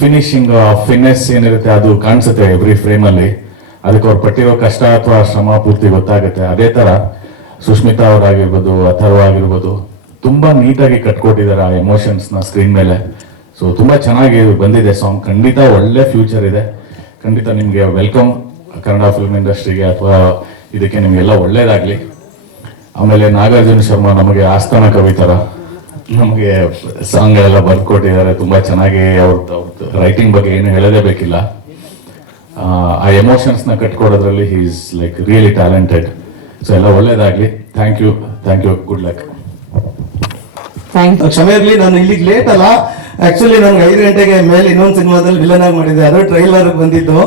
ಫಿನಿಶಿಂಗ್ ಫಿನೆಸ್ ಏನಿರುತ್ತೆ ಅದು ಕಾಣಿಸುತ್ತೆ ಎವ್ರಿ ಫ್ರೇಮ್ ಅಲ್ಲಿ. ಅದಕ್ಕೆ ಅವ್ರು ಪಟ್ಟಿರೋ ಕಷ್ಟ ಅಥವಾ ಶ್ರಮ ಪೂರ್ತಿ ಗೊತ್ತಾಗುತ್ತೆ. ಅದೇ ತರ ಸುಷ್ಮಿತಾ ಅವರಾಗಿರ್ಬೋದು, ಅಥರ್ವ ಆಗಿರ್ಬೋದು, ತುಂಬಾ ನೀಟಾಗಿ ಕಟ್ಕೊಟ್ಟಿದ್ದಾರೆ ಆ ಎಮೋಷನ್ಸ್ ನ ಸ್ಕ್ರೀನ್ ಮೇಲೆ. ಸೊ ತುಂಬಾ ಚೆನ್ನಾಗಿ ಬಂದಿದೆ ಸಾಂಗ್. ಖಂಡಿತ ಒಳ್ಳೆ ಫ್ಯೂಚರ್ ಇದೆ. ಖಂಡಿತ ನಿಮ್ಗೆ ವೆಲ್ಕಮ್ ಕನ್ನಡ ಫಿಲ್ಮ್ ಇಂಡಸ್ಟ್ರಿಗೆ, ಅಥವಾ ಇದಕ್ಕೆ ನಿಮ್ಗೆಲ್ಲ ಒಳ್ಳೇದಾಗ್ಲಿ. ಆಮೇಲೆ ನಾಗಾರ್ಜುನ ಶರ್ಮಾ ನಮಗೆ ಆಸ್ಥಾನ ಕವಿತರ ನಮಗೆ ಸಾಂಗ್ ಎಲ್ಲ ಬರ್ಕೊಟ್ಟಿದ್ದಾರೆ. ತುಂಬಾ ಚೆನ್ನಾಗಿ ಅವ್ರದ್ದು ರೈಟಿಂಗ್ ಬಗ್ಗೆ ಏನು ಹೇಳೋದೇ ಬೇಕಿಲ್ಲ. ಆ ಎಮೋಷನ್ಸ್ ನ ಕಟ್ಕೊಡೋದ್ರಲ್ಲಿ he is like really talented. So ಎಲ್ಲ ಒಳ್ಳೇದಾಗ್ಲಿ. Thank you, good luck. ಕ್ಷಮೆ ಇರ್ಲಿ, ನಾನು ಇಲ್ಲಿಗೆ ಲೇಟ್ ಅಲ್ಲ. ಆಕ್ಚುಲಿ ನನ್ಗೆ 5 ಗಂಟೆಗೆ ಮೇಲೆ ಇನ್ನೊಂದು ಸಿನಿಮಾದಲ್ಲಿ ವಿಲನ್ ಆಗಿ ಮಾಡಿದ್ದೆ, ಅದು ಟ್ರೈಲರ್ ಬಂದಿದ್ದು.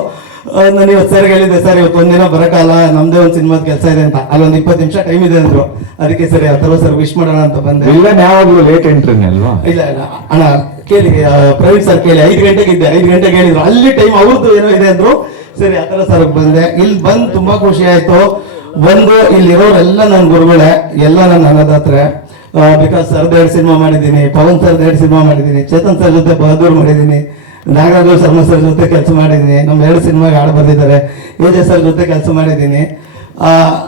ನಾನು ಇವತ್ತು ಸರ್ ಹೇಳಿದ್ದೆ, ಸರ್ ಇವತ್ತು ಒಂದಿನ ಬರಕಾಲ, ನಮ್ದೇ ಒಂದು ಸಿನಿಮಾದ ಕೆಲಸ ಇದೆ ಅಂತ. ಅಲ್ಲೊಂದು 20 ನಿಮಿಷ ಟೈಮ್ ಇದೆ ಅಂದ್ರು. ಅದಕ್ಕೆ ಸರಿ ಅಥರ್ವ ಸರ್ ವಿಶ್ ಮಾಡೋಣ ಅಂತ ಬಂದೆ. ಯಾವಾಗ್ಲೂ ಲೇಟ್ ಎಂಟ್ರಿ ಅಲ್ವಾ? ಇಲ್ಲ ಅಣ್ಣ ಕೇಳಿ, ಪ್ರವೀಣ್ ಸರ್ ಕೇಳಿ. 5 ಗಂಟೆಗೆ ಇದ್ದೆ, 5 ಗಂಟೆಗೆ ಹೇಳಿದ್ರು. ಅಲ್ಲಿ ಟೈಮ್ ಅವ್ರದ್ದು ಏನೋ ಇದೆ ಅಂದ್ರು. ಸರಿ ಅಥರ್ವ ಸರ್ ಬಂದೆ. ಇಲ್ಲಿ ಬಂದು ತುಂಬಾ ಖುಷಿ ಆಯ್ತು. ಇಲ್ಲಿರೋರೆಲ್ಲ ನನ್ನ ಗುರುಗಳೇ, ಎಲ್ಲ ನನ್ನ ಅನ್ನದಾತ್ರೆ. ಬಿಕಾಸ್ ಸರ್ದು 2 ಸಿನಿಮಾ ಮಾಡಿದ್ದೀನಿ, ಪವನ್ ಸರ್ದು 2 ಸಿನಿಮಾ ಮಾಡಿದ್ದೀನಿ, ಚೇತನ್ ಸರ್ ಜೊತೆ ಬಹದ್ದೂರ್ ಮಾಡಿದ್ದೀನಿ, ನಾಗರಾಜು ಶರ್ಮಾ ಸರ್ ಜೊತೆ ಕೆಲಸ ಮಾಡಿದ್ದೀನಿ, ನಮ್ಮ 2 ಸಿನಿಮಾಗೆ ಹಾಡು ಬರ್ದಿದ್ದಾರೆ, ಎಜೆ ಸರ್ ಜೊತೆ ಕೆಲಸ ಮಾಡಿದ್ದೀನಿ.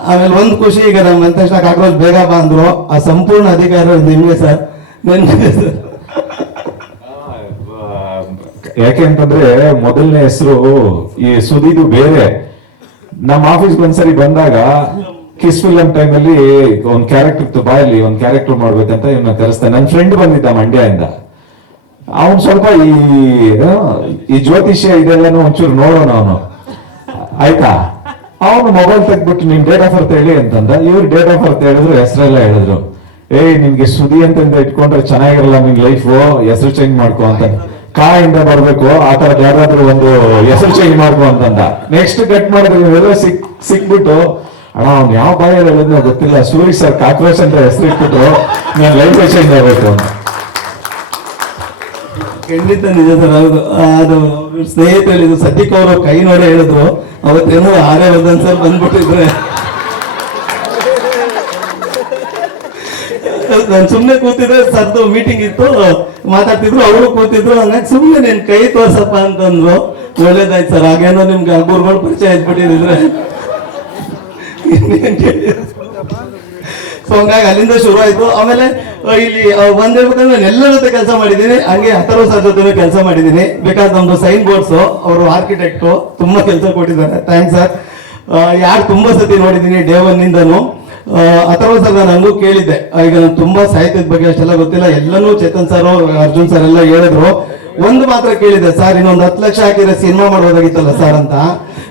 ಆಮೇಲೆ ಒಂದು ಖುಷಿ, ಈಗ ನಮ್ಮ ಮಂತೇಶ್ನ ಕಾಕ್ರೋಚ್ ಬೇಗ ಬಾ ಅಂದ್ರು. ಆ ಸಂಪೂರ್ಣ ಅಧಿಕಾರ ನಿಮ್ಗೆ ಸರ್, ನನಗೆ ಸರ್. ಯಾಕೆ ಅಂತಂದ್ರೆ ಮೊದಲನೇ ಹೆಸರು ಈ ಸುದಿದು ಬೇರೆ. ನಮ್ಮ ಆಫೀಸ್ಗೆ ಒಂದ್ಸರಿ ಬಂದಾಗ ಕಿಸ್ ಫಿಲಂ ಟೈಮ್ ಅಲ್ಲಿ ಒಂದ್ ಕ್ಯಾರೆಕ್ಟರ್ ಇತ್ತು, ಬಾಯಲ್ಲಿ ಒಂದ್ ಕ್ಯಾರೆಕ್ಟರ್ ಮಾಡ್ಬೇಕಂತ ಇವನ್ನ ಕರೆಸ್ತಾನೆ. ನನ್ನ ಫ್ರೆಂಡ್ ಬಂದಿದ್ದ ಮಂಡ್ಯದಿಂದ, ಅವನು ಸ್ವಲ್ಪ ಈ ಜ್ಯೋತಿಷ್ಯ ಇದೆಲ್ಲಾನು ಒಂಚೂರು ನೋಡೋಣ ಅವನು, ಆಯ್ತಾ. ಅವನು ಮೊಬೈಲ್ ತೆಗ್ಬಿಟ್ಟು ನಿಮ್ ಡೇಟ್ ಆಫ್ ಬರ್ತ್ ಹೇಳಿ ಅಂತಂದ. ಇವ್ರು ಡೇಟ್ ಆಫ್ ಬರ್ತ್ ಹೇಳಿದ್ರು, ಹೆಸರೆಲ್ಲ ಹೇಳಿದ್ರು. ನಿನ್ಗೆ ಸುದಿ ಅಂತ ಇಟ್ಕೊಂಡ್ರೆ ಚೆನ್ನಾಗಿರಲ್ಲ ನಿನ್ ಲೈಫ್, ಹೆಸರು ಚೇಂಜ್ ಮಾಡ್ಕೊ ಅಂತ. ಇಂದ ಬರ್ಬೇಕು, ಆ ತರದ್ ಯಾರಾದ್ರೂ ಒಂದು ಹೆಸರು ಚೇಂಜ್ ಮಾಡ್ಕೊ ಅಂತಂದ. ನೆಕ್ಸ್ಟ್ ಕಟ್ ಮಾಡಿದ್ರೆ ಸಿಕ್ಬಿಟ್ಟು, ಅಣ್ಣ ಅವ್ನು ಯಾವ ಬಾಯಲ್ಲಿ ಹೇಳಿದ್ನೋ ಗೊತ್ತಿಲ್ಲ, ಸೂರಿ ಸರ್ ಕಾಕ್ರೋಚ್ ಅಂತ ಹೆಸರು ಇಟ್ಬಿಟ್ಟು ನನ್ನ ಲೈಫ್ ಚೇಂಜ್ ಆಗ್ಬೇಕು ಅಂತ. ಖಂಡಿತ ನಿಜ ಸರ್, ಹೌದು. ಅದು ಸ್ನೇಹಿತರು ಹೇಳಿದ್ರು, ಸದ್ಯಕ್ಕೆ ಅವರು ಕೈ ನೋಡಿ ಹೇಳಿದ್ರು, ಅವತ್ತೇನೋ ಆರೇ ಒಂದೊಂದ್ ಸರ್ ಬಂದ್ಬಿಟ್ಟಿದ್ರೆ ನಾನು ಸುಮ್ಮನೆ ಕೂತಿದ್ರೆ, ಸರ್ದು ಮೀಟಿಂಗ್ ಇತ್ತು, ಮಾತಾಡ್ತಿದ್ರು, ಅವರು ಕೂತಿದ್ರು. ಹಂಗಾಗಿ ಸುಮ್ಮನೆ ನಿನ್ ಕೈ ತೋರ್ಸಪ್ಪ ಅಂತಂದ್ರು. ಒಳ್ಳೇದಾಯ್ತು ಸರ್, ಹಾಗೇನೋ ನಿಮ್ಗೆ ಗುರುಗಳು ಪರಿಚಯ ಇದ್ಬಿಟ್ಟಿದ್ರೆ. ಸೊ ಹಂಗಾಗಿ ಅಲ್ಲಿಂದ ಶುರು ಆಯ್ತು. ಆಮೇಲೆ ಇಲ್ಲಿ ಒಂದ್ ಹೇಳ್ಬೇಕಂದ್ರೆ ನಾನು ಎಲ್ಲರ ಜೊತೆ ಕೆಲಸ ಮಾಡಿದ್ದೀನಿ, ಹಂಗೆ ಅಥರ್ವ ಸರ್ ಜೊತೆ ಕೆಲಸ ಮಾಡಿದ್ದೀನಿ. ಬಿಕಾಸ್ ನಮ್ದು ಸೈನ್ ಬೋರ್ಡ್ಸ್, ಅವರು ಆರ್ಕಿಟೆಕ್ಟ್, ತುಂಬಾ ಕೆಲಸ ಕೊಟ್ಟಿದ್ದಾರೆ. Thanks sir. ಯಾರು ತುಂಬಾ ಸತಿ ನೋಡಿದ್ದೀನಿ ಡೇ ಒನ್ ಇಂದನು. ಅಥರ್ವ ಸರ್ ನಾನು ಹಂಗೂ ಕೇಳಿದ್ದೆ, ಈಗ ನಾನು ತುಂಬಾ ಸಾಹಿತ್ಯದ ಬಗ್ಗೆ ಅಷ್ಟೆಲ್ಲ ಗೊತ್ತಿಲ್ಲ, ಎಲ್ಲನೂ ಚೇತನ್ ಸರ್, ಅರ್ಜುನ್ ಸರ್ ಎಲ್ಲ ಹೇಳಿದ್ರು. ಒಂದು ಮಾತ್ರ ಕೇಳಿದೆ, ಸರ್ ಇನ್ನೊಂದು 10 ಲಕ್ಷ ಹಾಕಿದ್ರೆ ಸಿನಿಮಾ ಮಾಡೋದಾಗಿತ್ತಲ್ಲ ಸರ್ ಅಂತ.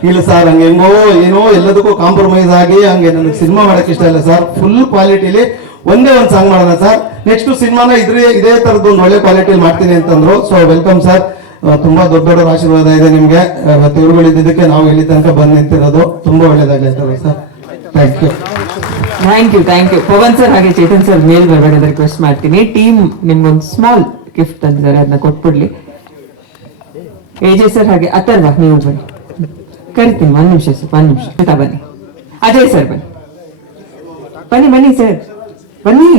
ಇಲ್ಲ ಸರ್, ಹಂಗೆ ಹೆಂಗೋ ಏನೋ ಎಲ್ಲದಕ್ಕೂ ಕಾಂಪ್ರಮೈಸ್ ಆಗಿ ಹಂಗೆ ನನಗೆ ಸಿನಿಮಾ ಮಾಡಕ್ ಇಷ್ಟ ಇಲ್ಲ ಸರ್, ಫುಲ್ ಕ್ವಾಲಿಟಿಲಿ ಒಂದೇ ಒಂದು ಸಾಂಗ್ ಮಾಡೋಣ ಸರ್, ನೆಕ್ಸ್ಟ್ ಸಿನಿಮಾನ ಇದೇ ತರದ್ದು ಒಂದು ಒಳ್ಳೆ ಕ್ವಾಲಿಟಿಲಿ ಮಾಡ್ತೀನಿ ಅಂತಂದ್ರು. ಸೊ ವೆಲ್ಕಮ್ ಸರ್, ತುಂಬಾ ದೊಡ್ಡ ದೊಡ್ಡ ಆಶೀರ್ವಾದ ಇದೆ ನಿಮ್ಗೆ. ತಿರುಗಳಿದ್ದಕ್ಕೆ ನಾವು ಇಲ್ಲಿ ತನಕ ಬಂದು ನಿಂತಿರೋದು ತುಂಬಾ ಒಳ್ಳೇದಾಗಲಿ sir. Thank you. Thank you Pavan sir. ಹಾಗೆ ಚೇತನ್ ಸರ್ ಮೇಲ್ ಬರ್ಬೇಕಂತ ರಿಕ್ವೆಸ್ಟ್ ಮಾಡ್ತೀನಿ. ಟೀಮ್ ನಿಮ್ಗೊಂದು ಸ್ಮಾಲ್ ಗಿಫ್ಟ್ ತಂದಿದ್ದಾರೆ, ಅದನ್ನ ಕೊಟ್ಬಿಡ್ಲಿ. AJ ಸರ್ ಹಾಗೆ ಅಥರ್ವ ನೀವು ಬನ್ನಿ, ಕರಿತೀನಿ. 1 ನಿಮಿಷ ಸರ್, 1 ನಿಮಿಷ ಬನ್ನಿ. ಅಜಯ್ ಸರ್ ಬನ್ನಿ, ಬನ್ನಿ ಸರ್ ಬನ್ನಿ.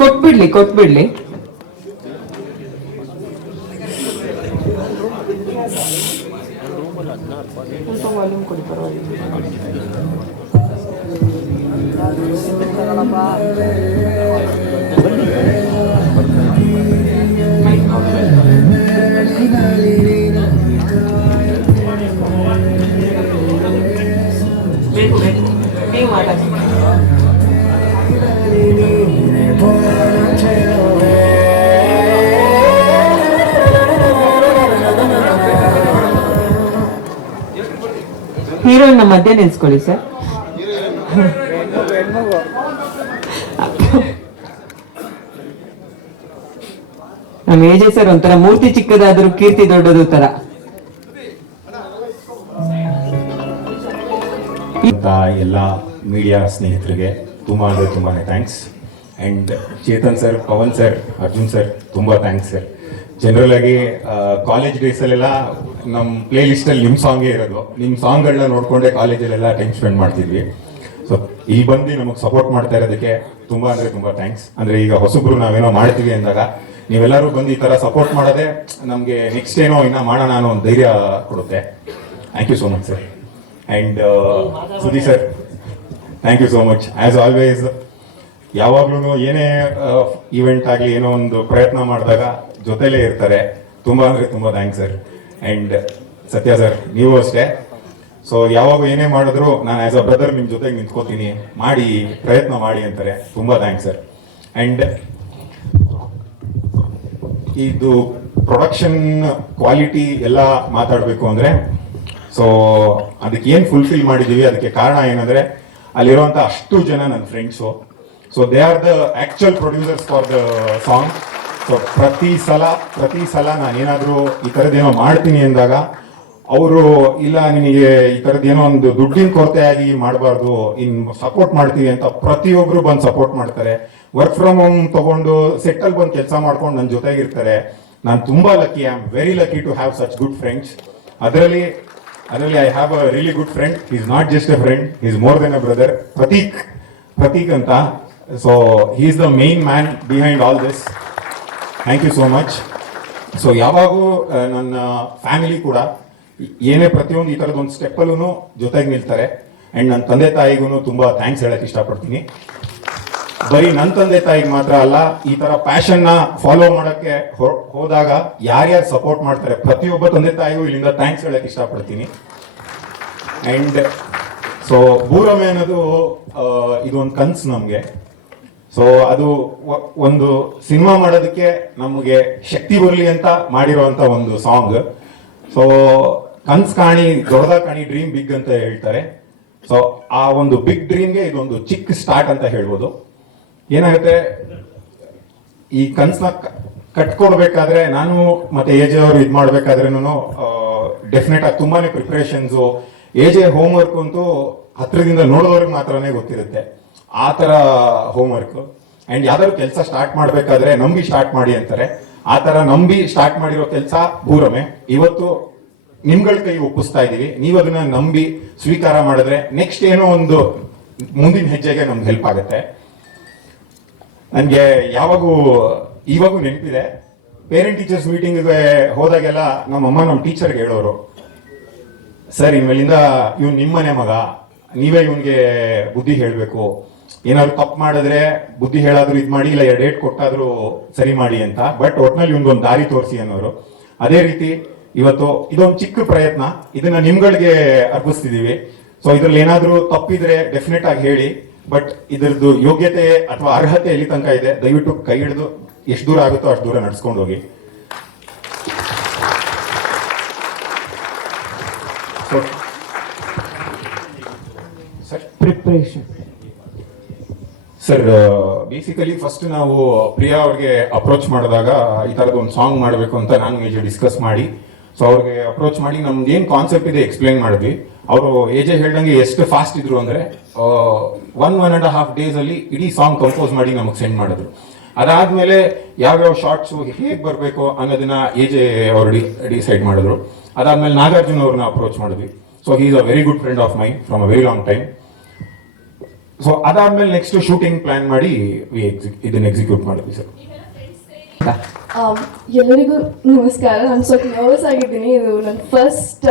ಕೊಟ್ಬಿಡ್ಲಿ. ನೀವು ಮಾತಾಡಿ. ಹೀರೋಯಿನ್ ನಮ್ಮ ಮಧ್ಯೆ ನಿಲ್ಸ್ಕೊಳ್ಳಿ ಸರ್. ನಮ್ಮ AJ ಸರ್ ಒಂಥರ ಮೂರ್ತಿ ಚಿಕ್ಕದಾದ್ರೂ ಕೀರ್ತಿ ದೊಡ್ಡದು ತರ. ಎಲ್ಲ ಮೀಡಿಯಾ ಸ್ನೇಹಿತರಿಗೆ ತುಂಬಾನೇ thanks. And Chetan sir, Pavan sir, Arjun sir, ತುಂಬ ಥ್ಯಾಂಕ್ಸ್ ಸರ್. ಜನರಲ್ ಆಗಿ ಕಾಲೇಜ್ ಡೇಸಲ್ಲೆಲ್ಲ ನಮ್ಮ ಪ್ಲೇ ಲಿಸ್ಟಲ್ಲಿ ನಿಮ್ಮ ಸಾಂಗೇ ಇರೋದು, ನಿಮ್ಮ ಸಾಂಗ್ಗಳನ್ನ ನೋಡ್ಕೊಂಡೆ ಕಾಲೇಜಲ್ಲೆಲ್ಲ ಟೈಮ್ ಸ್ಪೆಂಡ್ ಮಾಡ್ತಿದ್ವಿ. ಸೊ ಇಲ್ಲಿ ಬಂದು ನಮಗೆ ಸಪೋರ್ಟ್ ಮಾಡ್ತಾ ಇರೋದಕ್ಕೆ ತುಂಬ ಥ್ಯಾಂಕ್ಸ್. ಅಂದರೆ ಈಗ ಹೊಸಬ್ರು ನಾವೇನೋ ಮಾಡ್ತೀವಿ ಅಂದಾಗ ನೀವೆಲ್ಲರೂ ಬಂದು ಈ ಥರ ಸಪೋರ್ಟ್ ಮಾಡೋದೇ ನಮಗೆ ನೆಕ್ಸ್ಟ್ ಏನೋ ಇನ್ನೂ ಮಾಡೋಣ ಅನ್ನೋ ಒಂದು ಧೈರ್ಯ ಕೊಡುತ್ತೆ. Thank you so much sir. And Sudhi sir, thank you so much. As always ಯಾವಾಗ್ಲೂ ಏನೇ ಈವೆಂಟ್ ಆಗಲಿ ಏನೋ ಒಂದು ಪ್ರಯತ್ನ ಮಾಡಿದಾಗ ಜೊತೆಲೇ ಇರ್ತಾರೆ. ತುಂಬ ಥ್ಯಾಂಕ್ಸ್ ಸರ್. ಆ್ಯಂಡ್ ಸತ್ಯ ಸರ್, ನೀವು ಅಷ್ಟೇ. ಸೊ ಯಾವಾಗ ಏನೇ ಮಾಡಿದ್ರು ನಾನು ಆ್ಯಸ್ ಅ ಬ್ರದರ್ ನಿಮ್ಮ ಜೊತೆಗೆ ನಿಂತ್ಕೋತೀನಿ, ಮಾಡಿ ಪ್ರಯತ್ನ ಮಾಡಿ ಅಂತಾರೆ. ತುಂಬ ಥ್ಯಾಂಕ್ಸ್ ಸರ್. ಆ್ಯಂಡ್ ಇದು ಪ್ರೊಡಕ್ಷನ್ ಕ್ವಾಲಿಟಿ ಎಲ್ಲ ಮಾತಾಡಬೇಕು ಅಂದರೆ, ಸೊ ಅದಕ್ಕೆ ಏನು ಫುಲ್ಫಿಲ್ ಮಾಡಿದ್ದೀವಿ ಅದಕ್ಕೆ ಕಾರಣ ಏನಂದರೆ ಅಲ್ಲಿರುವಂಥ ಅಷ್ಟು ಜನ ನನ್ನ friends. So they are the actual producers for the song. So ಪ್ರತಿ ಸಲ ನಾನೇನಾದರೂ ಈ ಥರದ್ದೇನೋ ಮಾಡ್ತೀನಿ ಅಂದಾಗ ಅವರು ಇಲ್ಲ ನಿನಗೆ ಈ ಥರದ್ದೇನೋ ಒಂದು ದುಡ್ಡಿನ ಕೊರತೆಯಾಗಿ ಮಾಡಬಾರ್ದು, ಇನ್ನು ಸಪೋರ್ಟ್ ಮಾಡ್ತೀವಿ ಅಂತ ಪ್ರತಿಯೊಬ್ಬರು ಬಂದು ಸಪೋರ್ಟ್ ಮಾಡ್ತಾರೆ. ವರ್ಕ್ ಫ್ರಮ್ ಹೋಮ್ ತಗೊಂಡು ಸೆಟ್ಟಲ್ಲಿ ಬಂದು ಕೆಲಸ ಮಾಡ್ಕೊಂಡು ನನ್ನ ಜೊತೆಗಿರ್ತಾರೆ. ನಾನು ತುಂಬ lucky, I am very lucky to have such good friends. ಅದರಲ್ಲಿ I have a really good friend. Is not just a friend, is more than a brother. Prateek ಅಂತ. So he is the main man behind all this. Thank you so much. So ಯಾವಾಗೂ ನನ್ನ family ಕೂಡ ಏನೇ ಪ್ರತಿಯೊಂದು ಈ ಥರದ್ದು ಒಂದು ಸ್ಟೆಪ್ಪಲ್ಲೂ ಜೊತೆಗೆ ನಿಲ್ತಾರೆ. ಆ್ಯಂಡ್ ನನ್ನ ತಂದೆ ತಾಯಿಗೂ ತುಂಬ ಥ್ಯಾಂಕ್ಸ್ ಹೇಳಕ್ಕೆ ಇಷ್ಟಪಡ್ತೀನಿ. ಬರೀ ನನ್ನ ತಂದೆ ತಾಯಿಗೆ ಮಾತ್ರ ಅಲ್ಲ, ಈ ತರ ಪ್ಯಾಷನ್ ನ ಫಾಲೋ ಮಾಡಕ್ಕೆ ಹೋದಾಗ ಯಾರ್ಯಾರು ಸಪೋರ್ಟ್ ಮಾಡ್ತಾರೆ ಪ್ರತಿಯೊಬ್ಬ ತಂದೆ ತಾಯಿಗೂ ಇಲ್ಲಿಂದ ಥ್ಯಾಂಕ್ಸ್ ಹೇಳಕ್ ಇಷ್ಟಪಡ್ತೀನಿ. ಅಂಡ್ ಸೊ ಭೂರಮೆ ಅನ್ನೋದು ಇದೊಂದು ಕನ್ಸು ನಮ್ಗೆ. ಸೊ ಅದು ಒಂದು ಸಿನಿಮಾ ಮಾಡೋದಕ್ಕೆ ನಮಗೆ ಶಕ್ತಿ ಬರಲಿ ಅಂತ ಮಾಡಿರುವಂತ ಒಂದು ಸಾಂಗ್. ಸೊ ಕನ್ಸ್ ಕಾಣಿ ದೊಡ್ಡದ ಕಾಣಿ, ಡ್ರೀಮ್ ಬಿಗ್ ಅಂತ ಹೇಳ್ತಾರೆ. ಸೊ ಆ ಒಂದು ಬಿಗ್ ಡ್ರೀಮ್ಗೆ ಇದೊಂದು ಚಿಕ್ಕ ಸ್ಟಾರ್ಟ್ ಅಂತ ಹೇಳ್ಬೋದು. ಏನಾಗುತ್ತೆ, ಈ ಕನ್ಸ್ನ ಕಟ್ಕೊಡ್ಬೇಕಾದ್ರೆ ನಾನು ಮತ್ತೆ ಎಜೆ ಅವರು ಇದ್ ಮಾಡ್ಬೇಕಾದ್ರೂ ಡೆಫಿನೆಟ್ ಆಗಿ ತುಂಬಾನೇ ಪ್ರಿಪರೇಷನ್ಸು, ಎಜೆ ಹೋಮ್ ವರ್ಕ್ ಅಂತೂ ಹತ್ರದಿಂದ ನೋಡೋರಿಗೆ ಮಾತ್ರನೇ ಗೊತ್ತಿರುತ್ತೆ, ಆ ತರ ಹೋಮ್ ವರ್ಕ್. ಅಂಡ್ ಯಾವ್ದಾದ್ರು ಕೆಲಸ ಸ್ಟಾರ್ಟ್ ಮಾಡ್ಬೇಕಾದ್ರೆ ನಂಬಿ ಸ್ಟಾರ್ಟ್ ಮಾಡಿ ಅಂತಾರೆ, ಆ ತರ ನಂಬಿ ಸ್ಟಾರ್ಟ್ ಮಾಡಿರೋ ಕೆಲಸ ಭೂರಮೆ. ಇವತ್ತು ನಿಮ್ಗಳ ಕೈ ಒಪ್ಪಿಸ್ತಾ ಇದೀವಿ, ನೀವು ಅದನ್ನ ನಂಬಿ ಸ್ವೀಕಾರ ಮಾಡಿದ್ರೆ ನೆಕ್ಸ್ಟ್ ಏನೋ ಒಂದು ಮುಂದಿನ ಹೆಜ್ಜೆಗೆ ನಮ್ಗೆ ಹೆಲ್ಪ್ ಆಗುತ್ತೆ. ನನಗೆ ಇವಾಗೂ ನೆನಪಿದೆ, ಪೇರೆಂಟ್ ಟೀಚರ್ಸ್ ಮೀಟಿಂಗ್ಗೆ ಹೋದಾಗೆಲ್ಲ ನಮ್ಮಮ್ಮ ನಮ್ಮ ಟೀಚರ್ಗೆ ಹೇಳೋರು, ಸರ್ ಇನ್ಮೇಲಿಂದ ಇವ್ನು ನಿಮ್ಮನೆ ಮಗ, ನೀವೇ ಇವನ್ಗೆ ಬುದ್ಧಿ ಹೇಳಬೇಕು, ಏನಾದ್ರು ತಪ್ಪು ಮಾಡಿದ್ರೆ ಬುದ್ಧಿ ಹೇಳಾದ್ರು ಇದು ಮಾಡಿ, ಇಲ್ಲ ಡೇಟ್ ಕೊಟ್ಟಾದ್ರು ಸರಿ ಮಾಡಿ ಅಂತ. ಬಟ್ ಒಟ್ನಲ್ಲಿ ಇವ್ನಿಗೊಂದು ದಾರಿ ತೋರಿಸಿ ಅನ್ನೋರು. ಅದೇ ರೀತಿ ಇವತ್ತು ಇದೊಂದು ಚಿಕ್ಕ ಪ್ರಯತ್ನ, ಇದನ್ನ ನಿಮ್ಗಳಿಗೆ ಅರ್ಪಿಸ್ತಿದೀವಿ. ಸೊ ಇದ್ರಲ್ಲಿ ಏನಾದ್ರೂ ತಪ್ಪಿದ್ರೆ ಡೆಫಿನೆಟ್ ಆಗಿ ಹೇಳಿ, ಬಟ್ ಇದರದ್ದು ಯೋಗ್ಯತೆ ಅಥವಾ ಅರ್ಹತೆ ಎಲ್ಲಿ ತನಕ ಇದೆ ದಯವಿಟ್ಟು ಕೈ ಹಿಡಿದು ಎಷ್ಟು ದೂರ ಆಗುತ್ತೋ ಅಷ್ಟು ದೂರ ನಡ್ಸ್ಕೊಂಡು ಹೋಗಿ. ಪ್ರಿಪ್ರೇಷನ್ ಸರ್, ಬೇಸಿಕಲಿ ಫಸ್ಟ್ ನಾವು ಪ್ರಿಯಾ ಅವ್ರಿಗೆ ಅಪ್ರೋಚ್ ಮಾಡಿದಾಗ ಈ ತರದ್ ಒಂದು ಸಾಂಗ್ ಮಾಡಬೇಕು ಅಂತ ನಾನು ಮೇಜರ್ ಡಿಸ್ಕಸ್ ಮಾಡಿ, ಸೊ ಅವ್ರಿಗೆ ಅಪ್ರೋಚ್ ಮಾಡಿ ನಮ್ದು ಏನ್ ಕಾನ್ಸೆಪ್ಟ್ ಇದೆ ಎಕ್ಸ್ಪ್ಲೈನ್ ಮಾಡಿದ್ವಿ. ಅವರು ಎಜೆ ಹೇಳ್ದಂಗೆ ಎಷ್ಟು ಫಾಸ್ಟ್ ಇದ್ರು ಅಂದ್ರೆ 1.5 days ಅಲ್ಲಿ ಇಡೀ ಸಾಂಗ್ ಕಂಪೋಸ್ ಮಾಡಿ ನಮಗೆ ಸೆಂಡ್ ಮಾಡಿದ್ರು. ಅದಾದ್ಮೇಲೆ ಯಾವ್ಯಾವ ಶಾರ್ಟ್ಸ್ ಹೇಗೆ ಬರಬೇಕು ಅನ್ನೋದನ್ನ ಎಜೆ ಅವರು ಡಿಸೈಡ್ ಮಾಡಿದ್ರು. ಅದಾದ್ಮೇಲೆ ನಾಗಾರ್ಜುನ ಅವ್ರನ್ನ ಅಪ್ರೋಚ್ ಮಾಡಿದ್ವಿ. So he is a very good friend of main from a very long time. So ಅದಾದ್ಮೇಲೆ ನೆಕ್ಸ್ಟ್ ಶೂಟಿಂಗ್ ಪ್ಲಾನ್ ಮಾಡಿ ಇದನ್ನ ಎಕ್ಸಿಕ್ಯೂಟ್ ಮಾಡಿದ್ವಿ ಸರ್. ಎಲ್ಲರಿಗೂ ನಮಸ್ಕಾರ. ನಾನು ಸ್ವಲ್ಪ ನರ್ವಸ್ ಆಗಿದ್ದೀನಿ, ಇದು ನನ್ನ ಫಸ್ಟ್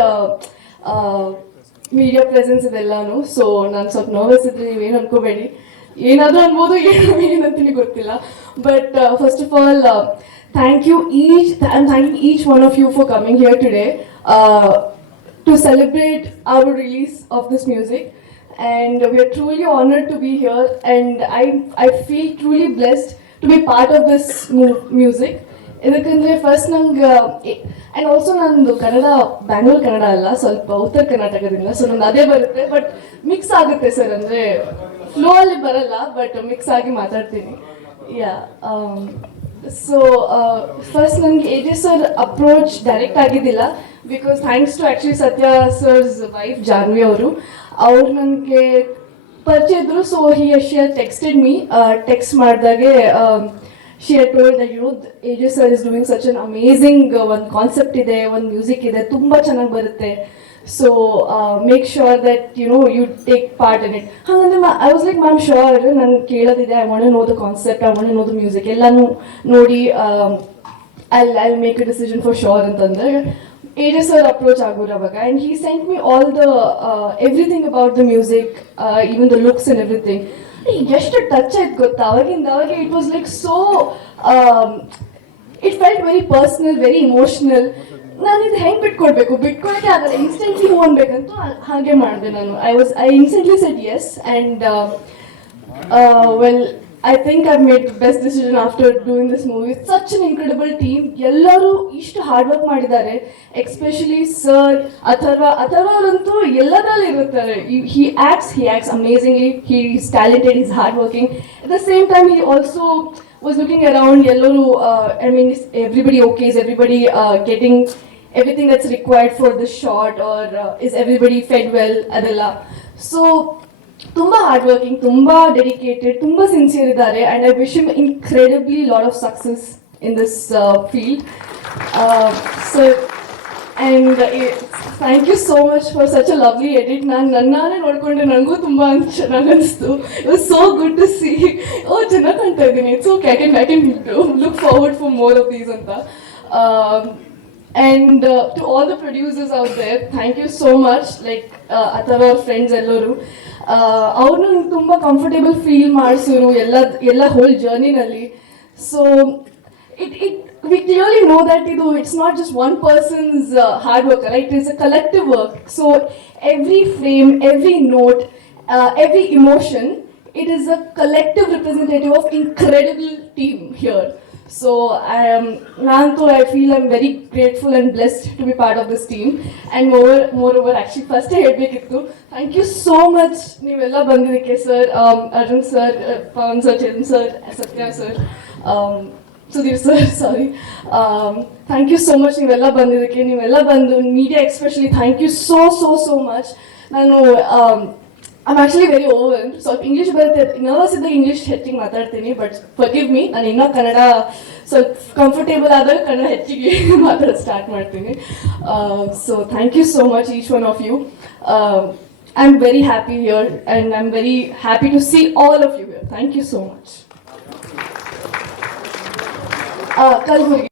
ಮೀಡಿಯಾ ಪ್ರೆಸೆನ್ಸ್ ಇದೆಲ್ಲಾನು. ಸೊ ನಾನು ಸ್ವಲ್ಪ ನರ್ವಸ್ ಇದ್ರೆ ನೀವೇನು ಅನ್ಕೋಬೇಡಿ, ಏನಾದರೂ ಅನ್ಬೋದು, ಏನಂತೀನಿ ಗೊತ್ತಿಲ್ಲ. But first of all thank you each one of you for coming here today to celebrate our release of this music, and we are truly honored to be here, and I feel truly blessed to be part of this music. ಇದಕ್ಕಂದ್ರೆ first ನಂಗೆ and also ನಂದು ಕನ್ನಡ ಬ್ಯಾಂಗ್ಳೂರ್ ಕನ್ನಡ ಅಲ್ಲ, ಸ್ವಲ್ಪ ಉತ್ತರ ಕರ್ನಾಟಕದಿಂದ, so ನಂದು ಅದೇ ಬರುತ್ತೆ, ಬಟ್ ಮಿಕ್ಸ್ ಆಗುತ್ತೆ ಸರ್, ಅಂದರೆ ಫ್ಲೋ ಅಲ್ಲಿ ಬರಲ್ಲ, ಬಟ್ ಮಿಕ್ಸ್ ಆಗಿ ಮಾತಾಡ್ತೀನಿ. ಯಾ ಸೊ ಫಸ್ಟ್ ನನಗೆ ಎಜೆ ಸರ್ ಅಪ್ರೋಚ್ ಡೈರೆಕ್ಟ್ ಆಗಿದ್ದಿಲ್ಲ, because thanks to actually Satya sir's wife Janvi ಅವರು ನನಗೆ ಪರಿಚಯ ಇದ್ರು. So she has texted me, text ಮಾಡಿದಾಗೆ she had told that AJ sir is doing such an amazing one concept ಇದೆ, one music ಇದೆ, ತುಂಬಾ ಚೆನ್ನಾಗಿ ಬರುತ್ತೆ, so make sure that you take part in it. ಹಾಗಂದ್ರೆ I was like, ma'am sure, ನಾನು ಕೇಳೋದಿದೆ, I want to know the concept, I want to know the music, ಎಲ್ಲಾನು ನೋಡಿ I'll make a decision for sure ಅಂತಂದ್ರೆ AJ sir approach ಆಗೋರು ಅವಾಗ, and he sent me all the everything about the music, even the looks and everything. ಎಷ್ಟು touch ಆಯ್ತು ಗೊತ್ತಾ ಅವಾಗಿಂದ ಅವಾಗ. It was like so, it felt very personal, very emotional. ನಾನು ಇದು ಹೆಂಗೆ ಬಿಟ್ಕೊಳಕ್ಕೆ ಆಗಲ್ಲ, ಇನ್ಸ್ಟೆಂಟ್ಲಿ ಹೂ ಅನ್ಬೇಕಂತೂ ಹಾಗೆ ಮಾಡಿದೆ ನಾನು. I instantly said yes, and well I think I've made the best decision after doing this movie. It's such an incredible team. ಎಲ್ಲರೂ ಇಷ್ಟು hard work ಮಾಡಿದ್ದಾರೆ, ಎಸ್ಪೆಷಲಿ ಸರ್ ಅಥರ್ವ ಅವರಂತೂ ಎಲ್ಲದರಲ್ಲಿ ಇರುತ್ತಾರೆ. he acts amazingly, he is talented, he's hard working. At the same time he also was looking around, ಎಲ್ಲರೂ I mean, is everybody okay, is everybody getting everything that's required for the shot, or is everybody fed well ಅದೆಲ್ಲ. So ತುಂಬ hard working, ತುಂಬ dedicated, ತುಂಬ sincere ಇದ್ದಾರೆ, and I wish him incredibly lot of success in this field. So and thank you so much for such a lovely edit. ನನ್ನಾನೇ ನೋಡಿಕೊಂಡೆ, ನನಗೂ ತುಂಬ ಚೆನ್ನಾಗಿ ಅನಿಸ್ತು. It was so good to see. ಚೆನ್ನಾಗಿ ಕಾಣ್ತಾ ಇದ್ದೀನಿ, it's okay, I can look forward for more of these ಅಂತ. And to all the producers out there, thank you so much. Like Athar ಅವ್ರ ಫ್ರೆಂಡ್ಸ್ ಎಲ್ಲರೂ ಅವ್ರನ್ನ ತುಂಬ ಕಂಫರ್ಟೇಬಲ್ ಫೀಲ್ ಮಾಡಿಸಿದ್ರು ಎಲ್ಲ ಹೋಲ್ ಜರ್ನಿನಲ್ಲಿ. So we clearly know that it's not just one person's hard work, right? It's a collective work. So every frame, every note, every emotion, it is a collective representative of incredible team here. So I feel I'm very grateful and blessed to be part of this team. And moreover, actually first I ಹೇಳ್ಬೇಕಿತ್ತು, thank you so much ನೀವೆಲ್ಲ ಬಂದಿದ್ದಕ್ಕೆ sir, Arun sir, Pavan sir, Chetan sir, Satya sir, Sudhir sir, sorry. Thank you so much ನೀವೆಲ್ಲ ಬಂದಿದ್ದಕ್ಕೆ, ನೀವೆಲ್ಲ ಬಂದು media especially thank you so much. ನಾನು I am actually very overwhelmed. ಸ್ವಲ್ಪ English ಬರುತ್ತೆ, ನರ್ವಸ್ ಇದ್ದಾಗ ಇಂಗ್ಲೀಷ್ ಹೆಚ್ಚಿಗೆ ಮಾತಾಡ್ತೀನಿ, ಬಟ್ ಫರ್ಗಿವ್ ಮೀ. ನಾನು ಇನ್ನೂ ಕನ್ನಡ ಸ್ವಲ್ಪ ಕಂಫರ್ಟೇಬಲ್ ಆದಾಗ ಕನ್ನಡ ಹೆಚ್ಚಿಗೆ ಮಾತಾಡೋದು ಸ್ಟಾರ್ಟ್ ಮಾಡ್ತೀನಿ. So thank you so much each one of you. I am very happy here and I am very happy to see all of you here. Thank you so much. Kalburgi